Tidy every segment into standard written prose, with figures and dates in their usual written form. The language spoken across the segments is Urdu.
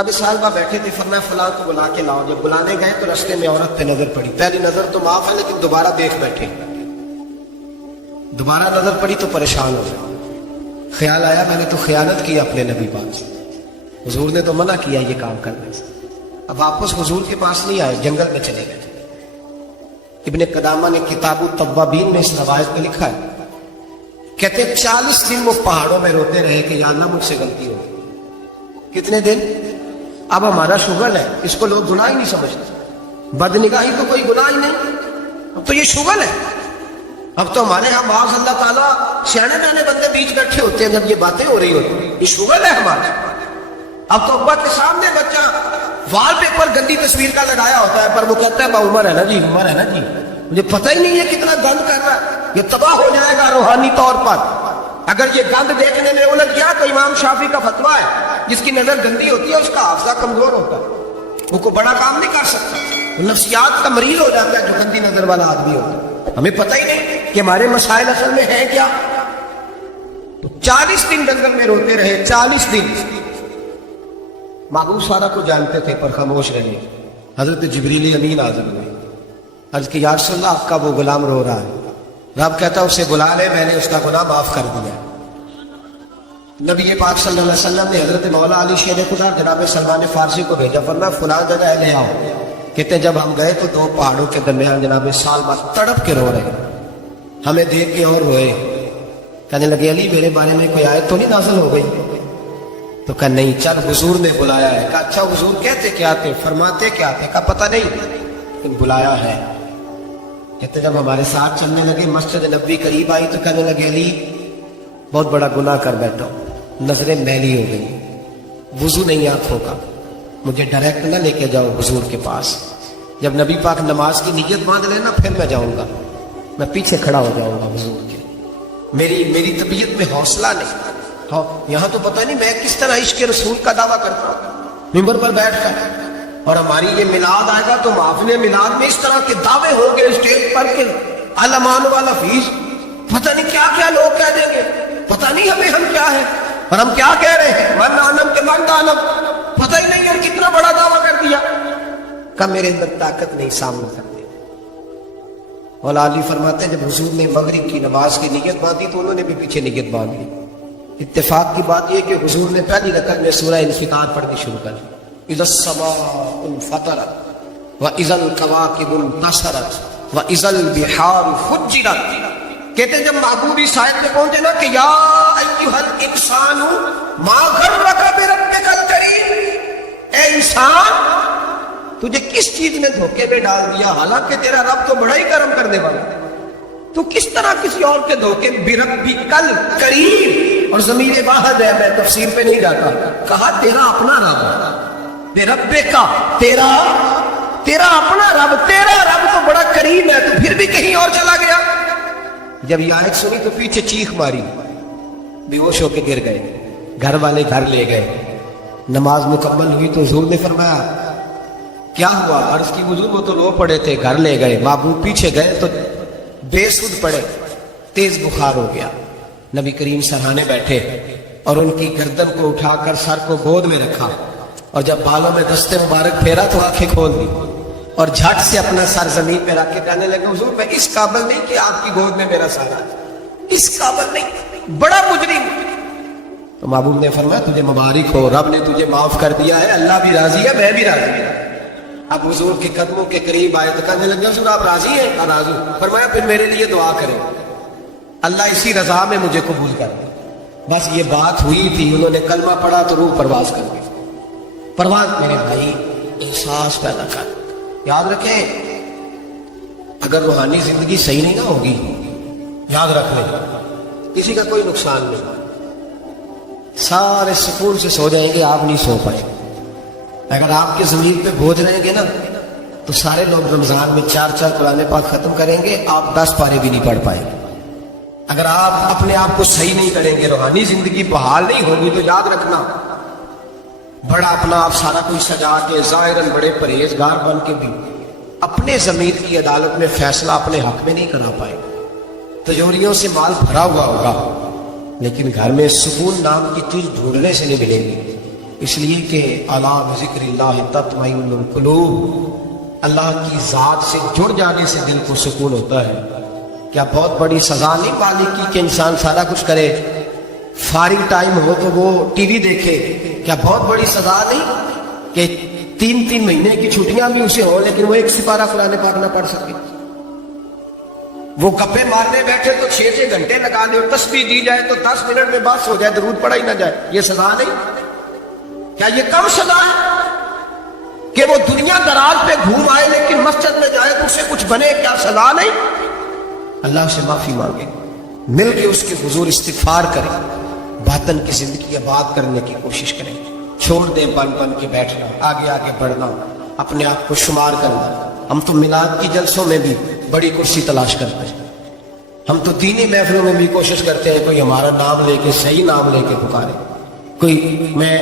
ابھی صاحبہ بیٹھے تھے، فرمایا فلاں کو بلا کے لاؤ. جب بلانے گئے تو رستے میں عورت پہ نظر پڑی. پہلی نظر تو معاف ہے لیکن دوبارہ دیکھ بیٹھے. دوبارہ نظر پڑی تو پریشان ہو گئے. خیال آیا میں نے تو خیانت کی اپنے نبی پاک سے. حضور نے تو منع کیا یہ کام کرنے سے. اب واپس حضور کے پاس نہیں آئے، جنگل میں چلے گئے. ابن قدامہ نے کتاب التوابین میں اس روایت میں لکھا ہے، کہتے 40 دن وہ پہاڑوں میں روتے رہے کہ یا اللہ مجھ سے غلطی ہو. کتنے دن؟ اب ہمارا شغل ہے، اس کو لوگ گناہ ہی نہیں سمجھتے. بدنگاہی تو کوئی گناہ ہی نہیں، اب تو یہ شغل ہے. اب تو ہمارے ہاں معاذ اللہ تعالیٰ سیانے بیانے بندے بیچ بیٹھے ہوتے ہیں جب یہ باتیں ہو رہی ہوتی ہیں. یہ شغل ہے ہمارا. اب تو ابا کے سامنے بچہ وال پیپر گندی تصویر کا لگایا ہوتا ہے، پر وہ کہتا ہے عمر ہے نا جی، عمر ہے نا جی. مجھے پتہ ہی نہیں ہے کتنا گند کر رہا ہے. یہ تباہ ہو جائے گا روحانی طور پر اگر یہ گند دیکھنے میں الجھ گیا. تو امام شافعی کا فتویٰ ہے جس کی نظر گندی ہوتی ہے اس کا حافظہ کمزور ہوتا ہے، وہ کوئی بڑا کام نہیں کر سکتا. نفسیات کا مریض ہو جاتا ہے جو گندی نظر والا آدمی ہوتا ہے. ہمیں پتہ ہی نہیں کہ ہمارے مسائل اصل میں ہیں کیا. تو 40 دن جنگل میں روتے رہے. 40 دن محبوب سارا کو جانتے تھے پر خاموش رہے. حضرت جبریل امین حاضر ہوئے. عرض کہ یا رسول اللہ آپ کا وہ غلام رو رہا ہے. رب کہتا اسے بلا لے، میں نے اس کا گناہ معاف کر دیا. نبی پاک صلی اللہ علیہ وسلم نے حضرت مولا علی شیر خدا جناب سلمان فارسی کو بھیجا، فرمایا فلاں جگہ لے آؤ. کہتے جب ہم گئے تو 2 پہاڑوں کے درمیان جناب سالمہ تڑپ کے رو رہے، ہمیں دیکھ کے اور روئے. کہنے لگے علی میرے بارے میں کوئی آیت تو نہیں نازل ہو گئی؟ تو کہا نہیں، چل حضور نے بلایا ہے. کہا اچھا حضور کہتے کیا تھے، فرماتے کیا تھے؟ کہا پتہ نہیں لیکن بلایا ہے. کہتے جب ہمارے ساتھ چلنے لگے مسجد نبوی قریب آئی تو کہنے لگے علی بہت بڑا گناہ کر بیٹھا ہوں، نظریں میلی ہو گئی، وضو نہیں آنکھوں کا، مجھے ڈائریکٹ نہ لے کے جاؤ حضور کے پاس. جب نبی پاک نماز کی نیت باندھ لینا پھر میں جاؤں گا، میں پیچھے کھڑا ہو جاؤں گا حضور کے. میری طبیعت میں حوصلہ نہیں. ہاں یہاں تو پتہ نہیں میں کس طرح عشق رسول کا دعویٰ کرتا ہوں ممبر پر بیٹھ کر. اور ہماری یہ میلاد آئے گا تو محفل میلاد میں اس طرح کے دعوے ہوں گے اسٹیج پر کہ علمان والا فیس، پتہ نہیں کیا کیا لوگ کہہ دیں گے. پتہ نہیں ہم کیا ہیں اور ہم کیا کہہ رہے ہیں. من عالم کے من عالم، پتہ ہی نہیں ہے کتنا بڑا دعویٰ کر دیا. کہ میرے اندر طاقت نہیں سامنے کرتے. مولا علی فرماتے ہیں جب حضور نے مغرب کی نماز کی نیت باندھی تو انہوں نے بھی پیچھے نیت باندھ لی. اتفاق کی بات یہ کہ حضور نے پہلی رکعت میں سورہ انفطار پڑھنی شروع کر دی. اذا السماء انفطرت واذا الكواكب انتثرت واذا البحار فجرت. کہتے ہیں جب محبوب اس آیت میں پہنچے نا کہ یا ایھا الانسان ما غرک بربک الکریم، اے انسان تجھے کس چیز نے دھوکے میں ڈال دیا، حالانکہ تیرا رب تو بڑا ہی کرم کرنے والا ہے. تو کس طرح کسی اور کے دھوکے بربک الکریم. اور ضمیر واحد ہے، میں تفسیر پہ نہیں جاتا. کہا تیرا اپنا رب، بربک کا تیرا اپنا رب، تیرا رب تو بڑا کریم ہے. تو پھر بھی کہیں اور چلا گیا. جب یہ آیت سنی تو پیچھے چیخ ماری، بے ہوش ہو کے گر گئے. گھر والے گھر لے گئے. نماز مکمل ہوئی تو حضور نے فرمایا کیا ہوا؟ عرض کی حضور وہ تو رو پڑے تھے، گھر لے گئے. محبوب پیچھے گئے تو بے سود پڑے، تیز بخار ہو گیا. نبی کریم سرہانے بیٹھے اور ان کی گردن کو اٹھا کر سر کو گود میں رکھا اور جب بالوں میں دستے مبارک پھیرا تو آنکھیں کھول دی اور جھٹ سے اپنا سر زمین پہ رکھ کے کہنے لگے حضور میں اس قابل نہیں کہ آپ کی گود میں میرا سر آ جائے، اس قابل نہیں، بڑا مجرم. تو محبوب نے فرمایا تجھے مبارک ہو، رب نے تجھے معاف کر دیا ہے، اللہ بھی راضی ہے، میں بھی راضی ہوں. اب حضور کے قدموں کے قریب آئے تو کہنے لگے حضور آپ راضی ہیں؟ ہاں راضی. فرمایا پھر میرے لیے دعا کریں، اللہ اسی رضا میں مجھے قبول کر دے. بس یہ بات ہوئی تھی، انہوں نے کلمہ پڑھا تو روح پرواز کر گئی. پرواز میرے بھائی احساس پیدا کر. یاد رکھیں اگر روحانی زندگی صحیح نہیں نہ ہوگی، یاد رکھ لیں کسی کا کوئی نقصان نہیں. سارے سکون سے سو جائیں گے، آپ نہیں سو پائیں. اگر آپ کے ضمیر پہ بوجھ رہیں گے نا تو سارے لوگ رمضان میں 4 قرآن پاک ختم کریں گے، آپ 10 پارے بھی نہیں پڑھ پائیں گے. اگر آپ اپنے آپ کو صحیح نہیں کریں گے، روحانی زندگی بحال نہیں ہوگی، تو یاد رکھنا بڑا اپنا آپ سارا کوئی سجا کے ظاہراً بڑے پرہیزگار بن کے بھی اپنے ضمیر کی عدالت میں فیصلہ اپنے حق میں نہیں کرا پائے. تجوریوں سے مال بھرا ہوا ہوگا لیکن گھر میں سکون نام کی چیز ڈھونڈنے سے نہیں ملے گی. اس لیے کہ الا بذکر اللہ تطمئن القلوب، اللہ کی ذات سے جڑ جانے سے دل کو سکون ہوتا ہے۔ کیا بہت بڑی سزا نہیں بالغ کی کہ انسان سارا کچھ کرے، فارغ ٹائم ہو تو وہ ٹی وی دیکھے؟ کیا بہت بڑی سزا نہیں کہ 3 مہینے کی چھٹیاں بھی اسے ہو لیکن وہ ایک سپارہ قرآن پاک نہ پڑھ سکے؟ وہ گپے مارنے بیٹھے تو 6 گھنٹے لگا دے، اور تسبیح دی جائے تو 10 منٹ میں بس ہو جائے، درود پڑھا ہی نہ جائے، یہ سزا نہیں؟ کیا یہ کم سزا ہے کہ وہ دنیا دراز پہ گھوم آئے لیکن مسجد میں جائے تو اسے کچھ بنے؟ کیا سزا نہیں؟ اللہ سے معافی مانگے، مل کے اس کے حضور استغفار کریں، باطن کی زندگی آباد کرنے کی کوشش کریں، چھوڑ دیں بن کے بیٹھنا، آگے آگے بڑھنا، اپنے آپ کو شمار کرنا۔ ہم تو میلاد کی جلسوں میں بھی بڑی کرسی تلاش کرتے ہیں، ہم تو دینی محفلوں میں بھی کوشش کرتے ہیں کوئی ہمارا نام لے کے، صحیح نام لے کے پکارے کوئی۔ میں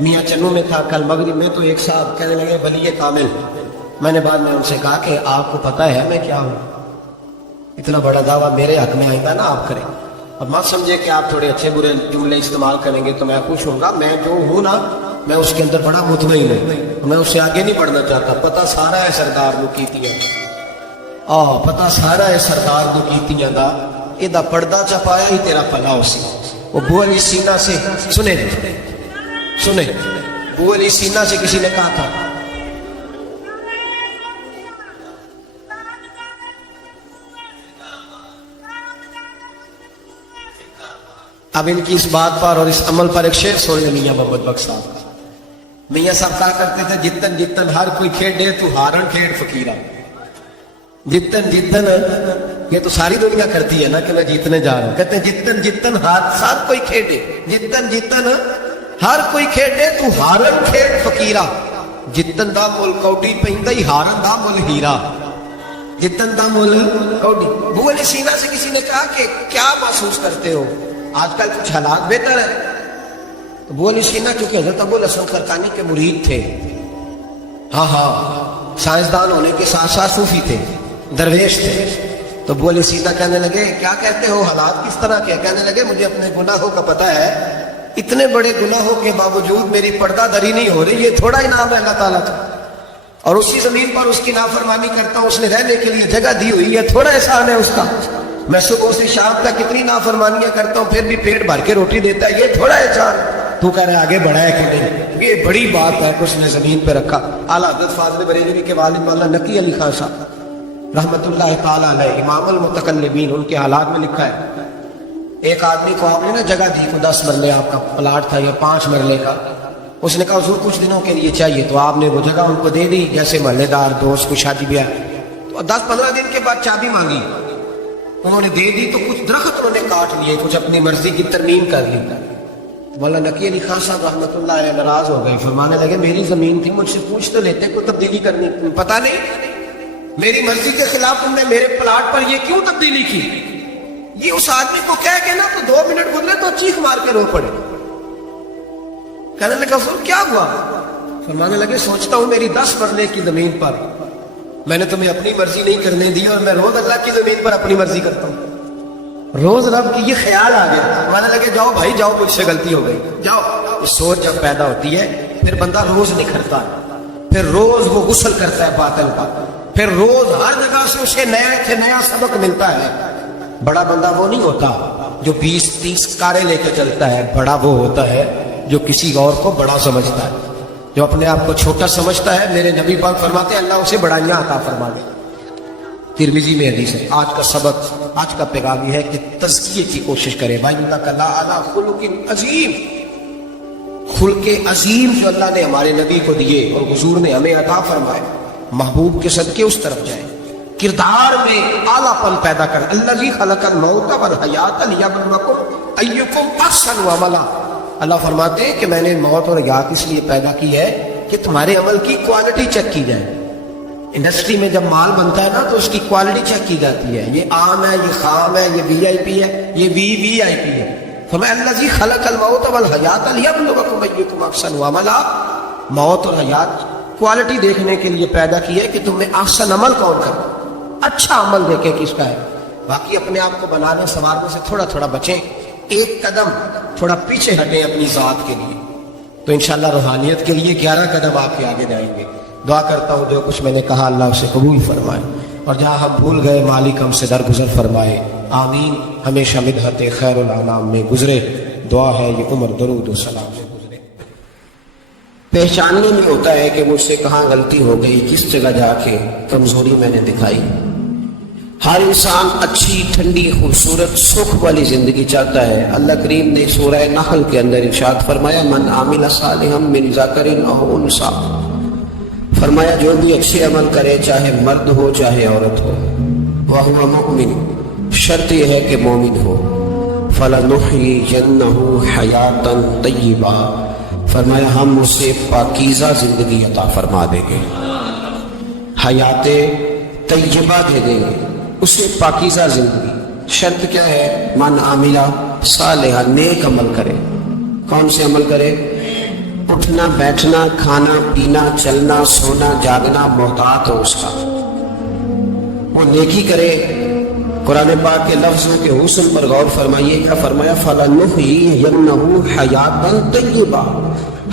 میاں چنو میں تھا کل مغرب میں، تو ایک صاحب کہنے لگے ولی کامل۔ میں نے بعد میں ان سے کہا کہ آپ کو پتہ ہے میں کیا ہوں؟ اتنا بڑا دعویٰ میرے حق میں آئندہ نہ آپ کریں، اب مت سمجھے کہ آپ تھوڑے اچھے برے جملے استعمال کریں گے تو میں خوش ہوں گا۔ میں جو ہوں نا، میں اس کے اندر بڑا مطمئن ہوں، میں اس سے آگے نہیں بڑھنا چاہتا۔ پتہ سارا ہے سردار نو کیتیاں پتہ سارا ہے سردار نو کیتیاں دا، یہ پردہ چپایا ہی تیرا پلا ہو سی۔ وہ بو علی سینا سے سنے بو علی سینا سے کسی نے کہا تھا اب ان کی اس بات پر اور اس عمل پر ایک شعر سن لیں میاں محمد بخش صاحب کا۔ میاں صاحب کہا کرتے تھے جتن جتن ہر کوئی کھیڈے تو ہارن کھیڈ فقیرہ۔ جتن جتن یہ تو ساری دنیا کرتی ہے نا کہ میں جیتنے جا رہا ہوں، کہتے ہیں جتن جتن ہر کوئی کھیڈے، جتن جتن ہر کوئی کھیڈے تو ہارن کھیڈ فقیرہ۔ جتن دا مل کوڈی پیندا ہی ہارن دا مل ہیرا، جتن دا مل کوڈی۔ بو علی سینا سے کسی نے کہا کہ کیا محسوس کرتے ہو آج کل کچھ حالات بہتر ہے؟ تو بو علی سینا کیونکہ حضرت ابو الحسن خرقانی کے مرید تھے، ہاں سائنسدان ہونے کے ساتھ ساتھ صوفی تھے، درویش تھے، تو بو علی سینا کہنے لگے کیا کہتے ہو، حالات کس طرح کے؟ کہنے لگے مجھے اپنے گناہوں کا پتہ ہے، اتنے بڑے گناہوں کے باوجود میری پردہ دری نہیں ہو رہی، یہ تھوڑا انعام ہے اللہ تعالیٰ کا، اور اسی زمین پر اس کی نافرمانی کرتا ہوں، اس نے رہنے کے لیے جگہ دی ہوئی ہے، تھوڑا احسان ہے اس کا۔ میں صبح سے شام تک کتنی نافرمانیاں کرتا ہوں پھر بھی پیٹ بھر کے روٹی دیتا ہے، یہ تھوڑا احسان۔ تو کہہ رہے آگے بڑھایا کہ نہیں، یہ بڑی بات ہے کہ اس نے زمین پہ رکھا۔ اعلیٰ حضرت فاضل بریلوی کے والد مولانا نقی علی خان صاحب رحمۃ اللہ تعالیٰ علیہ، امام المتکلمین، ان کے حالات میں لکھا ہے ایک آدمی کو آپ نے نا جگہ دی کو 10 مرلے آپ کا پلاٹ تھا یا 5 مرلے کا، اس نے کہا حضور کچھ دنوں کے لیے چاہیے، تو آپ نے وہ جگہ ان کو دے دی، جیسے محلے دار دوست کو شادی بیاہ، تو 10-15 دن کے بعد چابی مانگی، انہوں نے دے دی، تو کچھ درخت انہوں نے کاٹ لیے، کچھ اپنی مرضی کی ترمیم کر لی۔ مولانا نقی علی خان صاحب رحمۃ اللہ علیہ ناراض ہو گئے، فرمانے لگے میری زمین تھی، مجھ سے پوچھ تو لیتے کوئی تبدیلی کرنی، پتہ نہیں میری مرضی کے خلاف تم نے میرے پلاٹ پر یہ کیوں تبدیلی کی؟ یہ اس آدمی کو کہہ کے نا تو 2 منٹ گزرے تو چیخ مار کے رو پڑے۔ کہنے لگا حضور کیا ہوا؟ فرمانے لگے سوچتا ہوں میری 10 مرلے کی زمین پر میں نے تمہیں اپنی مرضی نہیں کرنے دی، اور میں روز اللہ کی زمین پر اپنی مرضی کرتا ہوں، روز رب کی یہ خیال آ گیا، فرمانے لگے جاؤ بھائی جاؤ، مجھ سے غلطی ہو گئی، جاؤ۔ یہ سوچ جب پیدا ہوتی ہے پھر بندہ روز نکھرتا ہے، پھر روز وہ غسل کرتا ہے باطل کا، پھر روز ہر جگہ سے اسے نیا سبق ملتا ہے۔ بڑا بندہ وہ نہیں ہوتا جو 20-30 کاریں لے کے چلتا ہے، بڑا وہ ہوتا ہے جو کسی اور کو بڑا سمجھتا ہے، جو اپنے آپ کو چھوٹا سمجھتا ہے۔ میرے نبی پاک فرماتے ہیں اللہ اسے بڑائیاں عطا فرما دے، ترمذی میں حدیث ہے۔ آج کا سبق، آج کا پیغام یہ ہے کہ تزکیے کی کوشش کرے۔ وَإِنَّكَ لَعَلَىٰ خُلُقٍ عَظِيمٍ، خلق عظیم جو اللہ نے ہمارے نبی کو دیے اور حضور نے ہمیں عطا فرمائے، محبوب کے صدقے اس طرف جائیں، کردار میں اعلیٰ پن پیدا کر۔ الذی خلق الموت والحیات لیبلوکم ایکم احسن عملا، اللہ فرماتے ہیں کہ میں نے موت اور حیات اس لیے پیدا کی ہے کہ تمہارے عمل کی کوالٹی چیک کی جائے۔ انڈسٹری میں جب مال بنتا ہے نا تو اس کی کوالٹی چیک کی جاتی ہے، یہ عام ہے، یہ خام ہے، یہ وی آئی پی ہے، یہ وی آئی پی ہے۔ فرمایا الذی خلق الموت والحیات لیبلوکم ایکم احسن عملا، موت اور حیات کوالٹی دیکھنے کے لیے پیدا کی ہے کہ تم میں احسن عمل کون کرے، اچھا عمل دیکھے کس کا ہے۔ باقی اپنے آپ کو بنانے سنوارنے سے تھوڑا تھوڑا بچیں، ایک قدم تھوڑا پیچھے ہٹیں اپنی ذات کے لیے، تو انشاءاللہ روحانیت کے لیے 11 قدم آپ کے آگے جائیں گے. دعا کرتا ہوں جو کچھ میں نے کہا اللہ اسے قبول فرمائے، اور جہاں ہم بھول گئے مالک ہم سے درگزر فرمائے. آمین. ہمیشہ مدحت خیر الانام میں گزرے. دعا ہے یہ عمر درود و سلام میں گزرے. پہچاننے میں ہوتا ہے کہ مجھ سے کہاں غلطی ہو گئی، کس جگہ جا کے کمزوری میں نے دکھائی. ہر انسان اچھی ٹھنڈی خوبصورت سکھ والی زندگی چاہتا ہے. اللہ کریم نے سورہ نحل کے اندر ارشاد فرمایا من عامل صالحا من ذکر او انثی، فرمایا جو بھی اچھے عمل کرے چاہے مرد ہو چاہے عورت ہو، وَهُوَ مُؤْمِنٌ، شرط یہ ہے کہ مومن ہو. فَلَنُحْيِيَنَّهُ حَيَاةً طَيِّبَةً، فرمایا ہم اسے پاکیزہ زندگی عطا فرما دیں گے، حیات طیبہ دے دیں گے اسے، پاکیزہ زندگی. شرط کیا ہے؟ من عامل صالحا، نیک عمل کرے. کون سے عمل کرے؟ اٹھنا بیٹھنا کھانا پینا چلنا سونا جاگنا محتاط ہو اس کا، وہ نیکی کرے. قرآن پاک کے لفظوں کے حسن پر غور فرمائیے. کیا فرمایا؟ فَلَنُحْيِيَنَّهُ حَيَاةً طَيِّبَةً،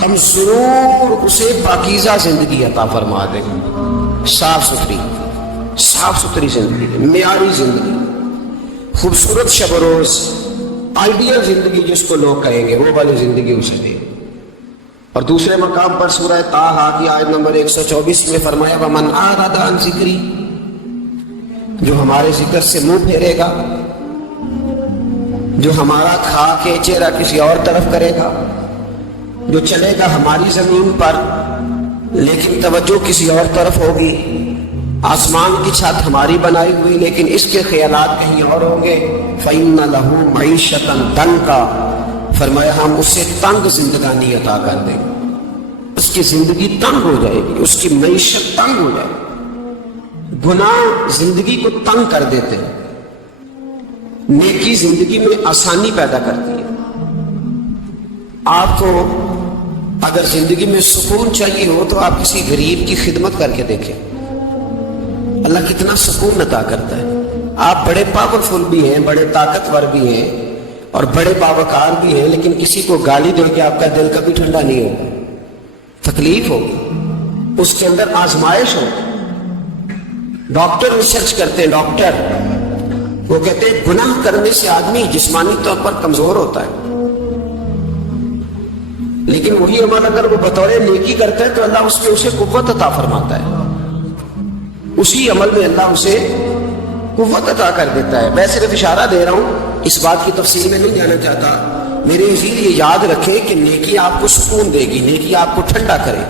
ہم ضرور اسے پاکیزہ زندگی عطا فرما دیں گے. صاف ستھری زندگی، معیاری زندگی، خوبصورت شب و روز، آئیڈیل زندگی جس کو لوگ کہیں گے وہ والی زندگی اسے دے. اور دوسرے مقام پر سورہ طٰہٰ کی آیت نمبر 124 میں فرمایا وَمَنْ أَعْرَضَ عَنْ ذِكْرِی، جو ہمارے ذکر سے منہ پھیرے گا، جو ہمارا کھا کے چہرہ کسی اور طرف کرے گا، جو چلے گا ہماری زمین پر لیکن توجہ کسی اور طرف ہوگی، آسمان کی چھت ہماری بنائی ہوئی لیکن اس کے خیالات کہیں اور ہوں گے. فَإِنَّ لَهُ مَعِيشَةً ضَنْكًا، فرمایا ہم اسے تنگ زندگانی عطا کر دیں گے. اس کی زندگی تنگ ہو جائے گی، اس کی معیشت تنگ ہو جائے گی. گناہ زندگی کو تنگ کر دیتے ہیں، نیکی زندگی میں آسانی پیدا کرتی ہے. آپ کو اگر زندگی میں سکون چاہیے ہو تو آپ کسی غریب کی خدمت کر کے دیکھیں، اللہ کتنا سکون عطا کرتا ہے. آپ بڑے پاورفل بھی ہیں، بڑے طاقتور بھی ہیں اور بڑے باوقار بھی ہیں، لیکن کسی کو گالی دے کے آپ کا دل کبھی ٹھنڈا نہیں ہوگا، تکلیف ہوگی، اس کے اندر آزمائش ہوگی. ڈاکٹر ریسرچ کرتے ہیں، ڈاکٹر وہ کہتے ہیں گناہ کرنے سے آدمی جسمانی طور پر کمزور ہوتا ہے، لیکن وہی عمل اگر وہ بطور نیکی کرتا ہے تو اللہ اس میں اسے قوت عطا فرماتا ہے، اسی عمل میں اللہ اسے قوت عطا کر دیتا ہے. میں صرف اشارہ دے رہا ہوں، اس بات کی تفصیل میں نہیں جانا چاہتا. میرے عزیز یہ یاد رکھیں کہ نیکی آپ کو سکون دے گی، نیکی آپ کو ٹھنڈا کرے.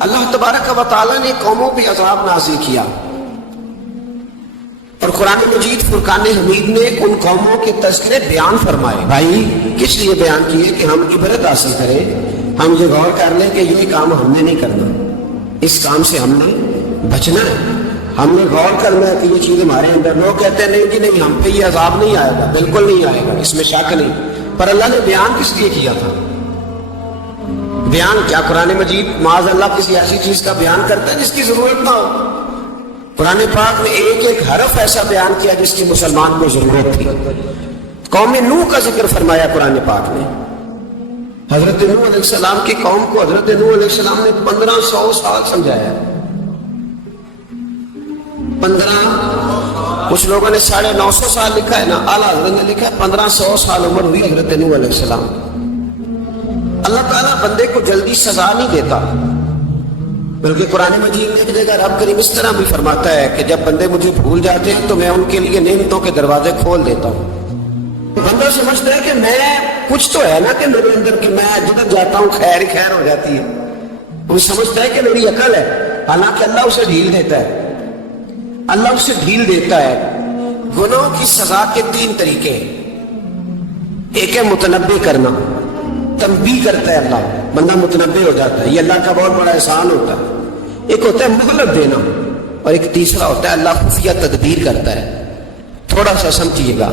اللہ تبارک و تعالیٰ نے قوموں پہ عذاب نازل کیا اور قرآن مجید فرقان حمید نے ان قوموں کے تذکرے بیان فرمائے. بھائی کس لیے بیان کیے؟ کہ ہم عبرت حاصل کریں، ہم یہ غور کر لیں کہ یہ کام ہم نے نہیں کرنا، اس کام سے ہم نے بچنا ہے. ہم نے غور کرنا ہے کہ یہ چیز ہمارے اندر. لوگ کہتے ہیں نہیں جی نہیں ہم پہ یہ عذاب نہیں آئے گا، بالکل نہیں آئے گا، اس میں شک نہیں. پر اللہ نے بیان کس لیے کیا تھا؟ بیان کیا قرآن مجید معاذ اللہ کسی ایسی چیز کا بیان کرتا ہے جس کی ضرورت نہ ہو؟ قرآن پاک نے ایک ایک حرف ایسا بیان کیا جس کی مسلمان کو ضرورت تھی. قوم نوح کا ذکر فرمایا قرآن پاک نے. حضرت نوح علیہ السلام کی قوم کو حضرت نوح علیہ السلام نے 1500 سال سمجھایا. 15، کچھ لوگوں نے 950 سال لکھا ہے نا، اعلیٰ حضرت نے لکھا ہے 1500 سال عمر ہوئی حضرت نوح علیہ السلام. اللہ تعالیٰ بندے کو جلدی سزا نہیں دیتا، بلکہ قرآن مجید میں ایک جگہ رب کریم اس طرح بھی فرماتا ہے کہ جب بندے مجھے بھول جاتے ہیں تو میں ان کے لیے نعمتوں کے دروازے کھول دیتا ہوں. بندہ سمجھتا ہے کہ میں کچھ تو ہے نا کہ میرے اندر کہ میں جدھر جاتا ہوں خیر ہی خیر ہو جاتی ہے. وہ سمجھتا ہے کہ میری عقل ہے، حالانکہ اللہ اسے ڈھیل دیتا ہے. اللہ اسے ڈھیل دیتا ہے. گناہوں کی سزا کے 3 طریقے ہیں. ایک ہے متنبع کرنا، تنبیہ کرتا ہے اللہ، بندہ متنبع ہو جاتا ہے، یہ اللہ کا بہت بڑا احسان ہوتا ہے. ایک ہوتا ہے مہلت دینا، اور ایک تیسرا ہوتا ہے اللہ خفیہ تدبیر کرتا ہے. تھوڑا سا سمجھیے گا،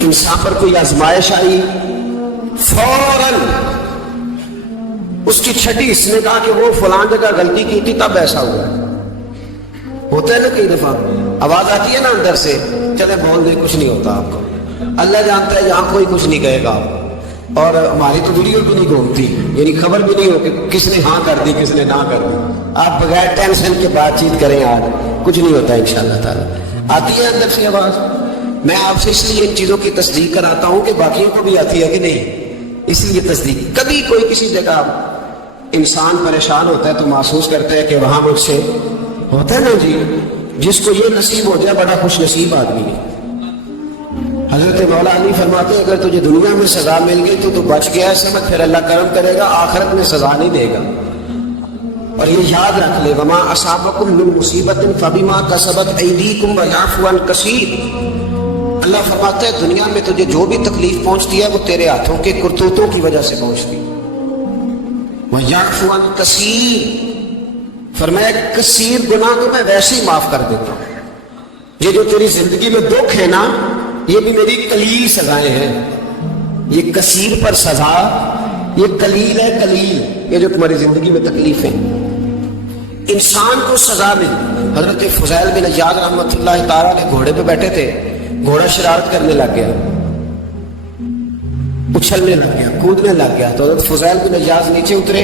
انسان پر کوئی آزمائش آئی، فوراً اس کی چھٹی اس نے کہا کہ وہ فلان جگہ غلطی کی تھی تب ایسا ہوا. ہوتا ہے نا کئی دفعہ آواز آتی ہے نا اندر سے، چلے بول دے کچھ نہیں ہوتا آپ کو. اللہ جانتا ہے یہاں کوئی کچھ نہیں کہے گا. اور ہماری تو ویڈیو بھی نہیں گھومتی، یعنی خبر بھی نہیں ہو کہ کس نے ہاں کر دی کس نے نہ کر دی. آپ بغیر ٹینشن کے بات چیت کریں، آج کچھ نہیں ہوتا انشاءاللہ تعالی. آتی ہے اندر سے آواز. میں آپ سے اس لیے ان چیزوں کی تصدیق کراتا ہوں کہ باقیوں کو بھی آتی ہے کہ نہیں، اس لیے تصدیق. کبھی کوئی کسی جگہ انسان پریشان ہوتا ہے تو محسوس کرتا ہے کہ وہاں مجھ سے ہوتا ہے نا جی، جس کو یہ نصیب ہو جائے بڑا خوش نصیب آدمی ہے. حضرت مولا علی فرماتے ہیں اگر تجھے دنیا میں سزا مل گئی تو بچ گیا ہے سمجھ، پھر اللہ کرم کرے گا، آخرت میں سزا نہیں دے گا. اور یہ یاد رکھ لے، وما اصابکم من مصیبت فبما کسبت ایدیکم ویعفو عن کثیر. اللہ فرماتا ہے دنیا میں تجھے جو بھی تکلیف پہنچتی ہے وہ تیرے ہاتھوں کے کرتوتوں کی وجہ سے پہنچتی ہے. ویعفو عن کثیر، فرمایا کثیر گناہ کو میں ویسے ہی معاف کر دیتا ہوں. یہ جو تیری زندگی میں دکھ ہے نا، یہ بھی میری قلیل سزائیں ہیں. یہ کثیر پر سزا، یہ قلیل ہے قلیل، یہ جو تمہاری زندگی میں تکلیف ہے. انسان کو سزا ملی. حضرت فضیل بن عیاض رحمۃ اللہ تعالیٰ نے گھوڑے پہ بیٹھے تھے، گھوڑا شرارت کرنے لگ گیا، اچھلنے لگ گیا، کودنے لگ گیا. تو حضرت فضیل بن عیاض نیچے اترے،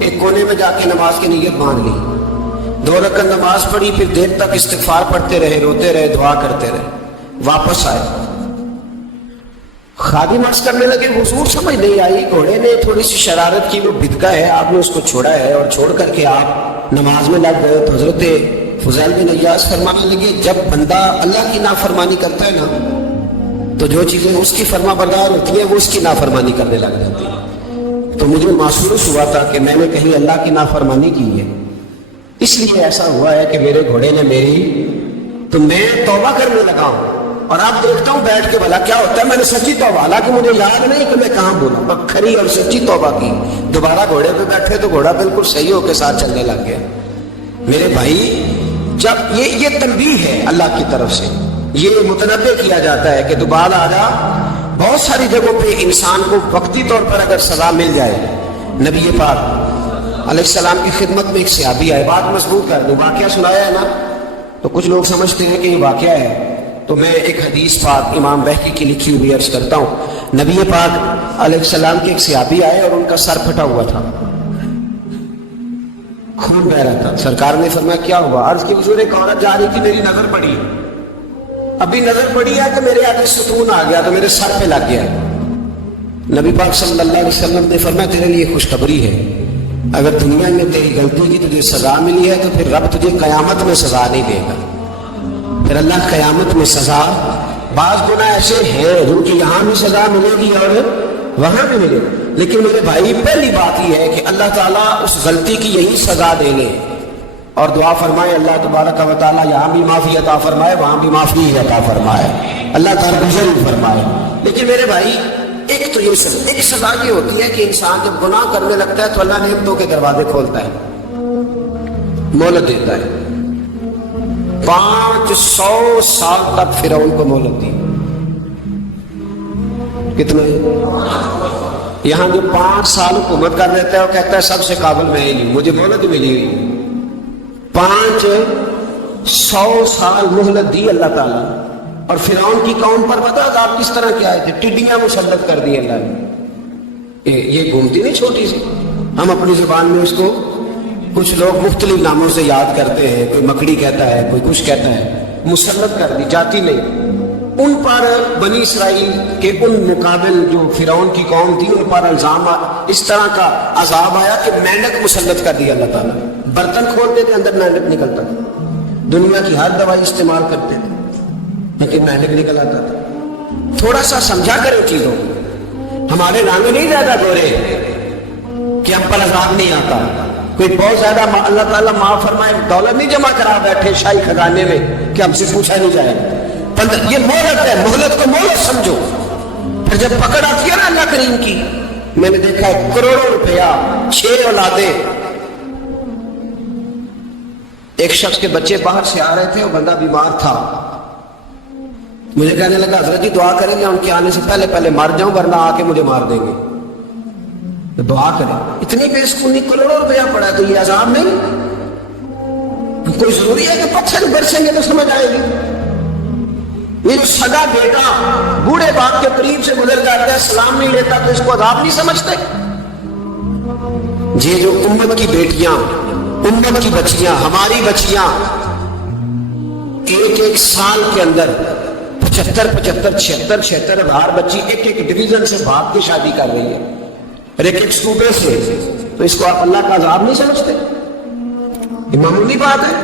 ایک کونے میں جا کے نماز کی نیت باندھ لی، 2 رکعت نماز پڑھی، پھر دیر تک استغفار پڑھتے رہے، روتے رہے، دعا کرتے رہے. واپس آئے، خادم عرض کرنے لگے حضور سمجھ نہیں آئی، گھوڑے نے تھوڑی سی شرارت کی، وہ بدکا ہے، آپ نے اس کو چھوڑا ہے اور چھوڑ کر کے آپ نماز میں لگ گئے. تو حضرت فضیل بن عیاض فرمانے لگے جب بندہ اللہ کی نافرمانی کرتا ہے نا تو جو چیزیں اس کی فرما بردار ہوتی ہیں وہ اس کی نافرمانی کرنے لگ جاتی ہیں. تو مجھے محسوس ہوا تھا کہ میں نے کہیں اللہ کی نافرمانی کی ہے، اس لیے ایسا ہوا ہے کہ میرے گھوڑے نے میری، تو میں توبہ کرنے لگا ہوں. اور آپ دیکھتا ہوں بیٹھ کے بھلا کیا ہوتا ہے. میں نے سچی توبہ، حالانکہ مجھے یاد نہیں کہ میں کہاں بولا، کھری اور سچی توبہ کی. دوبارہ گھوڑے پہ بیٹھے تو گھوڑا بالکل صحیح ہو کے ساتھ چلنے لگ گیا. میرے بھائی جب یہ تنبیہ ہے اللہ کی طرف سے، یہ متنبہ کیا جاتا ہے کہ دوبارہ آ جا. بہت ساری جگہوں پہ انسان کو وقتی طور پر اگر سزا مل جائے، نبی پاک علیہ السلام کی خدمت میں ایک صحابی آئے، بات مضبوط کر دوں، واقعہ سنایا ہے نا تو کچھ لوگ سمجھتے ہیں کہ یہ واقعہ ہے، تو میں ایک حدیث پاک امام بہقی کی لکھی ہوئی عرض کرتا ہوں. نبی پاک علیہ السلام کے ایک صحابی آئے اور ان کا سر پھٹا ہوا تھا، خون بہ رہا تھا. سرکار نے فرمایا کیا ہوا؟ عرض کی حضور ایک عورت جا رہی تھی، میری نظر پڑی، ابھی نظر پڑی ہے کہ میرے آگے ستون آ گیا تو میرے سر پہ لگ گیا. نبی پاک صلی اللہ علیہ وسلم نے فرمایا تیرے لیے خوشخبری ہے، اگر دنیا میں تیری غلطی کی تجھے سزا ملی ہے تو پھر رب تجھے قیامت میں سزا نہیں دے گا. پھر اللہ قیامت میں سزا، بعض گناہ ایسے ہیں جن کی یہاں بھی سزا ملے گی اور وہاں بھی ملے گی. لیکن میرے بھائی پہلی بات یہ ہے کہ اللہ تعالیٰ اس غلطی کی یہی سزا دے لے اور دعا فرمائے اللہ تبارک و تعالیٰ یہاں بھی معافی عطا فرمائے، وہاں بھی معافی عطا فرمائے، اللہ تعالیٰ گزر فرمائے. لیکن میرے بھائی ایک تو یہ سزا، ایک سزا یہ ہوتی ہے کہ انسان جب گناہ کرنے لگتا ہے تو اللہ نعمتوں کے دروازے کھولتا ہے، مہلت دیتا ہے. 500 سال تک فرعون کو مہلت دی. کتنے؟ یہاں جو 5 سال حکومت کر لیتا ہے وہ کہتا ہے سب سے قابل میں ہی نہیں، مجھے مہلت ملی ہوئی. 500 سال مہلت دی اللہ تعالیٰ. اور فرعون کی قوم پر پتہ آپ کس طرح کیا ہے؟ ٹڈیاں مسلط کر دی اللہ نے. یہ گھومتی نہیں چھوٹی سی، ہم اپنی زبان میں اس کو کچھ لوگ مختلف ناموں سے یاد کرتے ہیں، کوئی مکڑی کہتا ہے، کوئی کچھ کہتا ہے. مسلط کر دی، جاتی نہیں. ان پر بنی اسرائیل کے ان مقابل جو فرعون کی قوم تھی ان پر الزام اس طرح کا عذاب آیا کہ مینڈک مسلط کر دیا اللہ تعالیٰ. برتن کھولتے تھے اندر مینڈک نکلتا تھا، دنیا کی ہر دوائی استعمال کرتے تھے لیکن مینڈک نکل آتا تھا. تھوڑا سا سمجھا کرو چیزوں کو. ہمارے رنگ نہیں زیادہ گورے کہ ہم پر عذاب نہیں آتا. کوئی بہت زیادہ اللہ تعالیٰ معاف فرمائے دولت نہیں جمع کرا بیٹھے شاہی خزانے میں کہ ہم سے پوچھا نہیں جائے. یہ مہلت ہے، مہلت کو مہلت سمجھو. پھر جب پکڑ آتی ہے نا اللہ کریم کی، میں نے دیکھا ہے کروڑوں روپیہ، 6 اولادیں. ایک شخص کے بچے باہر سے آ رہے تھے، وہ بندہ بیمار تھا. مجھے کہنے لگا حضرت جی دعا کریں گے ان کے آنے سے پہلے مر جاؤں ورنہ آ کے مجھے مار دیں گے. دعا کریں. اتنی بے سکونی، کروڑوں روپیہ پڑا ہے تو یہ عذاب نہیں؟ کوئی ضروری ہے کہ پتھر برسیں گے تو سمجھ آئے گی؟ یہ جو سگا بیٹا بوڑھے باپ کے قریب سے گزر جاتا ہے سلام نہیں لیتا تو اس کو عذاب نہیں سمجھتے؟ یہ جو امت کی بیٹیاں، امت کی بچیاں، ہماری بچیاں ایک ایک سال کے اندر 75 76 ہزار بچی ایک ایک ڈویژن سے بھاگ کے شادی کر رہی ہے اور ایک ایک صوبے سے، تو اس کو آپ اللہ کا عذاب نہیں سمجھتے؟ یہ معمولی بات ہے؟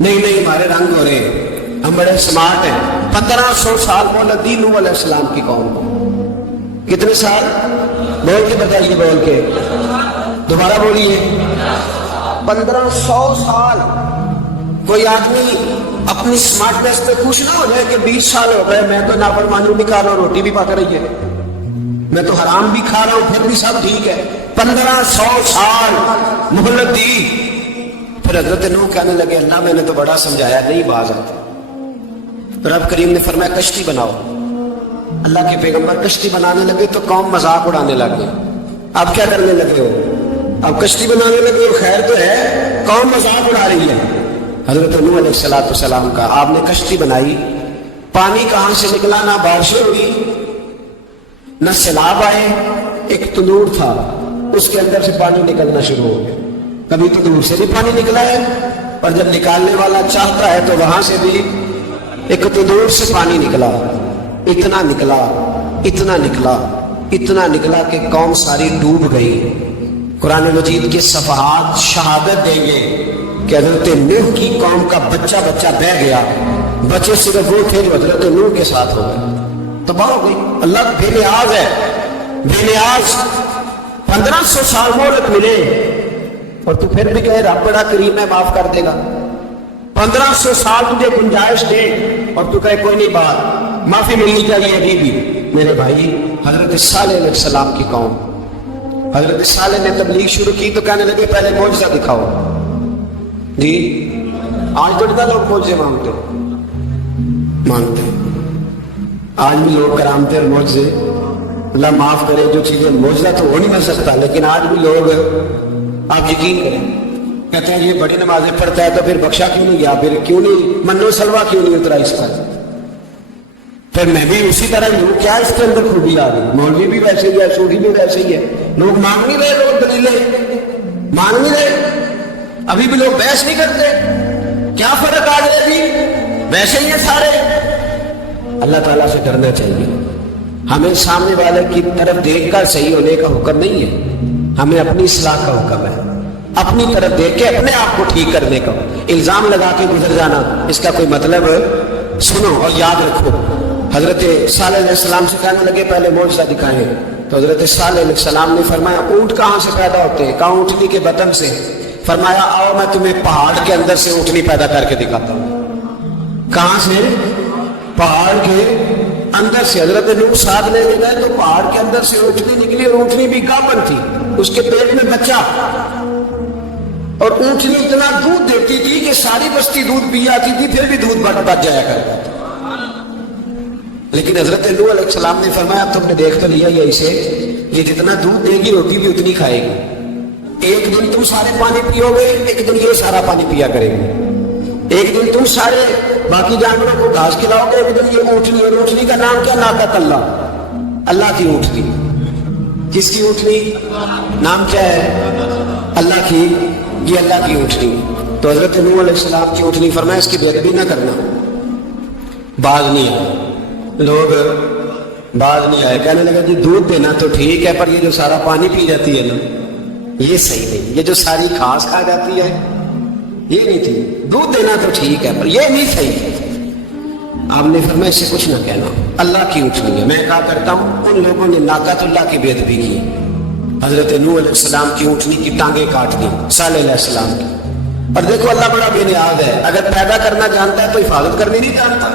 نہیں ہمارے رنگ ہو رہے ہیں، ہم بڑے سمارٹ ہیں۔ 1500 سال مولد دی نوح علیہ السلام کی قوم کو، کتنے سال؟ بول کے بتائیے، بول کے دوبارہ بولیے۔ 1500 سال۔ کوئی آدمی اپنی سمارٹنس پہ خوش نہ ہو جائے کہ 20 سال ہو گئے میں تو نافرمانی بھی کر رہا ہوں، روٹی بھی پک رہی ہے، میں تو حرام بھی کھا رہا ہوں، پھر بھی سب ٹھیک ہے۔ 1500 سال مہلت دی۔ پھر حضرت نوح کہنے لگے اللہ میں نے تو بڑا سمجھایا نہیں باز آتا۔ رب کریم نے فرمایا کشتی بناؤ۔ اللہ کے پیغمبر کشتی بنانے لگے تو قوم مذاق اڑانے لگے۔ اب کیا کرنے لگے ہو؟ اب کشتی بنانے لگے ہو، خیر تو ہے، قوم مذاق اڑا رہی ہے۔ حضرت نوح علیہ السلام کا آپ نے کشتی بنائی، پانی کہاں سے نکلا؟ نہ بارشیں ہوئی نہ سیلاب آئے، ایک تندور تھا اس کے اندر سے پانی نکلنا شروع ہو گیا۔ کبھی تندور سے بھی پانی نکلا ہے اور جب نکالنے والا چاہتا ہے تو وہاں سے بھی ایک تندور سے پانی نکلا، اتنا نکلا اتنا نکلا اتنا نکلا کہ قوم ساری ڈوب گئی۔ قرآن مجید کے صفحات شہادت دیں گے کہ حضرت نوح کی قوم کا بچہ بہ گیا، بچے صرف وہ تھے جو حضرت نوح کے ساتھ ہو گئے، تباہ ہو گئی۔ اللہ بے نیاز ہے، بے نیاز۔ 1500 سال مہلت ملے اور تو پھر بھی کہے رب بڑا کریم ہے معاف کر دے گا۔ 1500 سال تجھے گنجائش دے اور تو کہے کوئی نہیں، بات معافی ملنی چاہیے ابھی بھی۔ میرے بھائی، حضرت صالح علیہ السلام کی قوم، حضرت صالح نے تبلیغ شروع کی تو کہنے لگے پہلے معجزہ دکھاؤ۔ جی آج تو اتنا لوگ معجزے مانگتے ہیں، آج بھی لوگ کرامتے اور معجزے، اللہ معاف کرے جو چیزیں معجزہ تو ہو نہیں سکتا، لیکن آج بھی لوگ، آپ یقین کریں، کہتے ہیں یہ بڑی نمازیں پڑھتا ہے تو پھر بخشا کیوں نہیں گیا، پھر کیوں نہیں منو سلوا کیوں نہیں اترا اس پر، پھر میں بھی اسی طرح ہوں، کیا اس کے اندر خوبی آ گئی؟ مولوی بھی ویسے ہی ہے، صوفی بھی ویسے ہی ہے، لوگ مانگ نہیں رہے، لوگ دلیلیں مانگ نہیں رہے، ابھی بھی لوگ بحث نہیں کرتے، کیا فرق آ گیا جی؟ ویسے ہی ہیں سارے۔ اللہ تعالیٰ سے ڈرنا چاہیے، ہمیں سامنے والے کی طرف دیکھ کر صحیح ہونے کا حکم نہیں ہے، ہمیں اپنی اصلاح کا حکم ہے، اپنی طرف دیکھ کے اپنے آپ کو ٹھیک کرنے کا۔ الزام لگا کے گزر جانا اس کا کوئی مطلب؟ سنو اور یاد رکھو، حضرت صالح علیہ السلام سے کہنے لگے پہلے معجزہ دکھائیں، تو حضرت صالح علیہ السلام نے فرمایا اونٹ کہاں سے پیدا ہوتے ہیں؟ کہا اونٹنی کے بطن سے۔ فرمایا آؤ میں تمہیں پہاڑ کے اندر سے اونٹنی پیدا کر کے دکھاتا ہوں۔ کہاں سے؟ پہاڑ کے اندر سے۔ حضرت نوح ساتھ لے گئے تو پہاڑ کے اندر سے اونٹنی نکلی، اور اونٹنی بھی گابن تھی، اس کے پیٹ میں بچہ، اور اونٹنی اتنا دودھ دیتی تھی کہ ساری بستی دودھ پی جاتی تھی، پھر بھی دودھ بچ جایا کرتا تھا۔ لیکن حضرت نوح علیہ السلام نے فرمایا تم نے دیکھ تو لیا یہ اسے، یہ جتنا دودھ دے گی روٹی بھی اتنی کھائے گی، ایک دن تم سارے پانی پیو گے، ایک دن یہ سارا پانی پیا کرے گی، ایک دن تم سارے باقی جانوروں کو گھاس کھلاؤ گے، ایک دن یہ اونٹنی، اور اونٹنی کا نام کیا؟ ناقۃ اللہ، اللہ کی اونٹنی۔ کس کی اونٹنی؟ نام کیا ہے؟ اللہ کی، یہ اللہ کی اونٹنی۔ تو حضرت نوح علیہ السلام کی اونٹنی، فرمایا اس کی بے ادبی نہ کرنا۔ باز نہیں آئے لوگ، باز نہیں آئے، کہنے لگا جی دودھ دینا تو ٹھیک ہے، پر یہ جو سارا پانی پی جاتی ہے نا یہ صحیح نہیں، یہ جو ساری گھاس کھا جاتی ہے یہ نہیں تھی، دودھ دینا تو ٹھیک ہے پر یہ نہیں صحیح۔ آپ نے فرمایا اس سے کچھ نہ کہنا، اللہ کی اونٹنی ہے۔ میں کہا کرتا ہوں ان لوگوں نے ناقۃ اللہ کی بے ادبی کی، حضرت نوح علیہ السلام کی اونٹنی کی ٹانگیں کاٹ دی، صالح علیہ السلام کی۔ اور دیکھو اللہ بڑا بے نیاز ہے، اگر پیدا کرنا جانتا ہے تو حفاظت کرنی نہیں جانتا،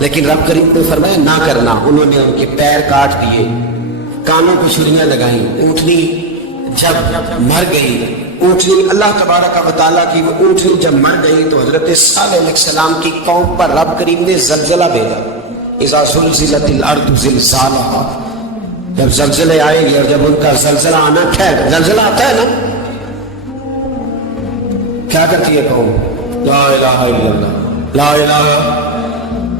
لیکن رب کریم نے فرمایا نہ کرنا۔ انہوں نے ان کے پیر کاٹ دیے، کانوں پہ چھریاں لگائیں۔ اونٹنی جب مر گئی، اونٹنی اللہ تبارک و تعالیٰ کی وہ اونٹنی جب مر گئی تو حضرت صالح علیہ السلام کی قوم پر رب کریم نے زلزلہ بھیجا۔ اذا زلزلت الارض زلزالہا، جب زلزلے آئے گے، اور جب ان کا زلزلہ آنا، خیر زلزلہ آتا ہے نا، کیا کرتی ہے قوم؟ لا الہ الا اللہ، لا الہ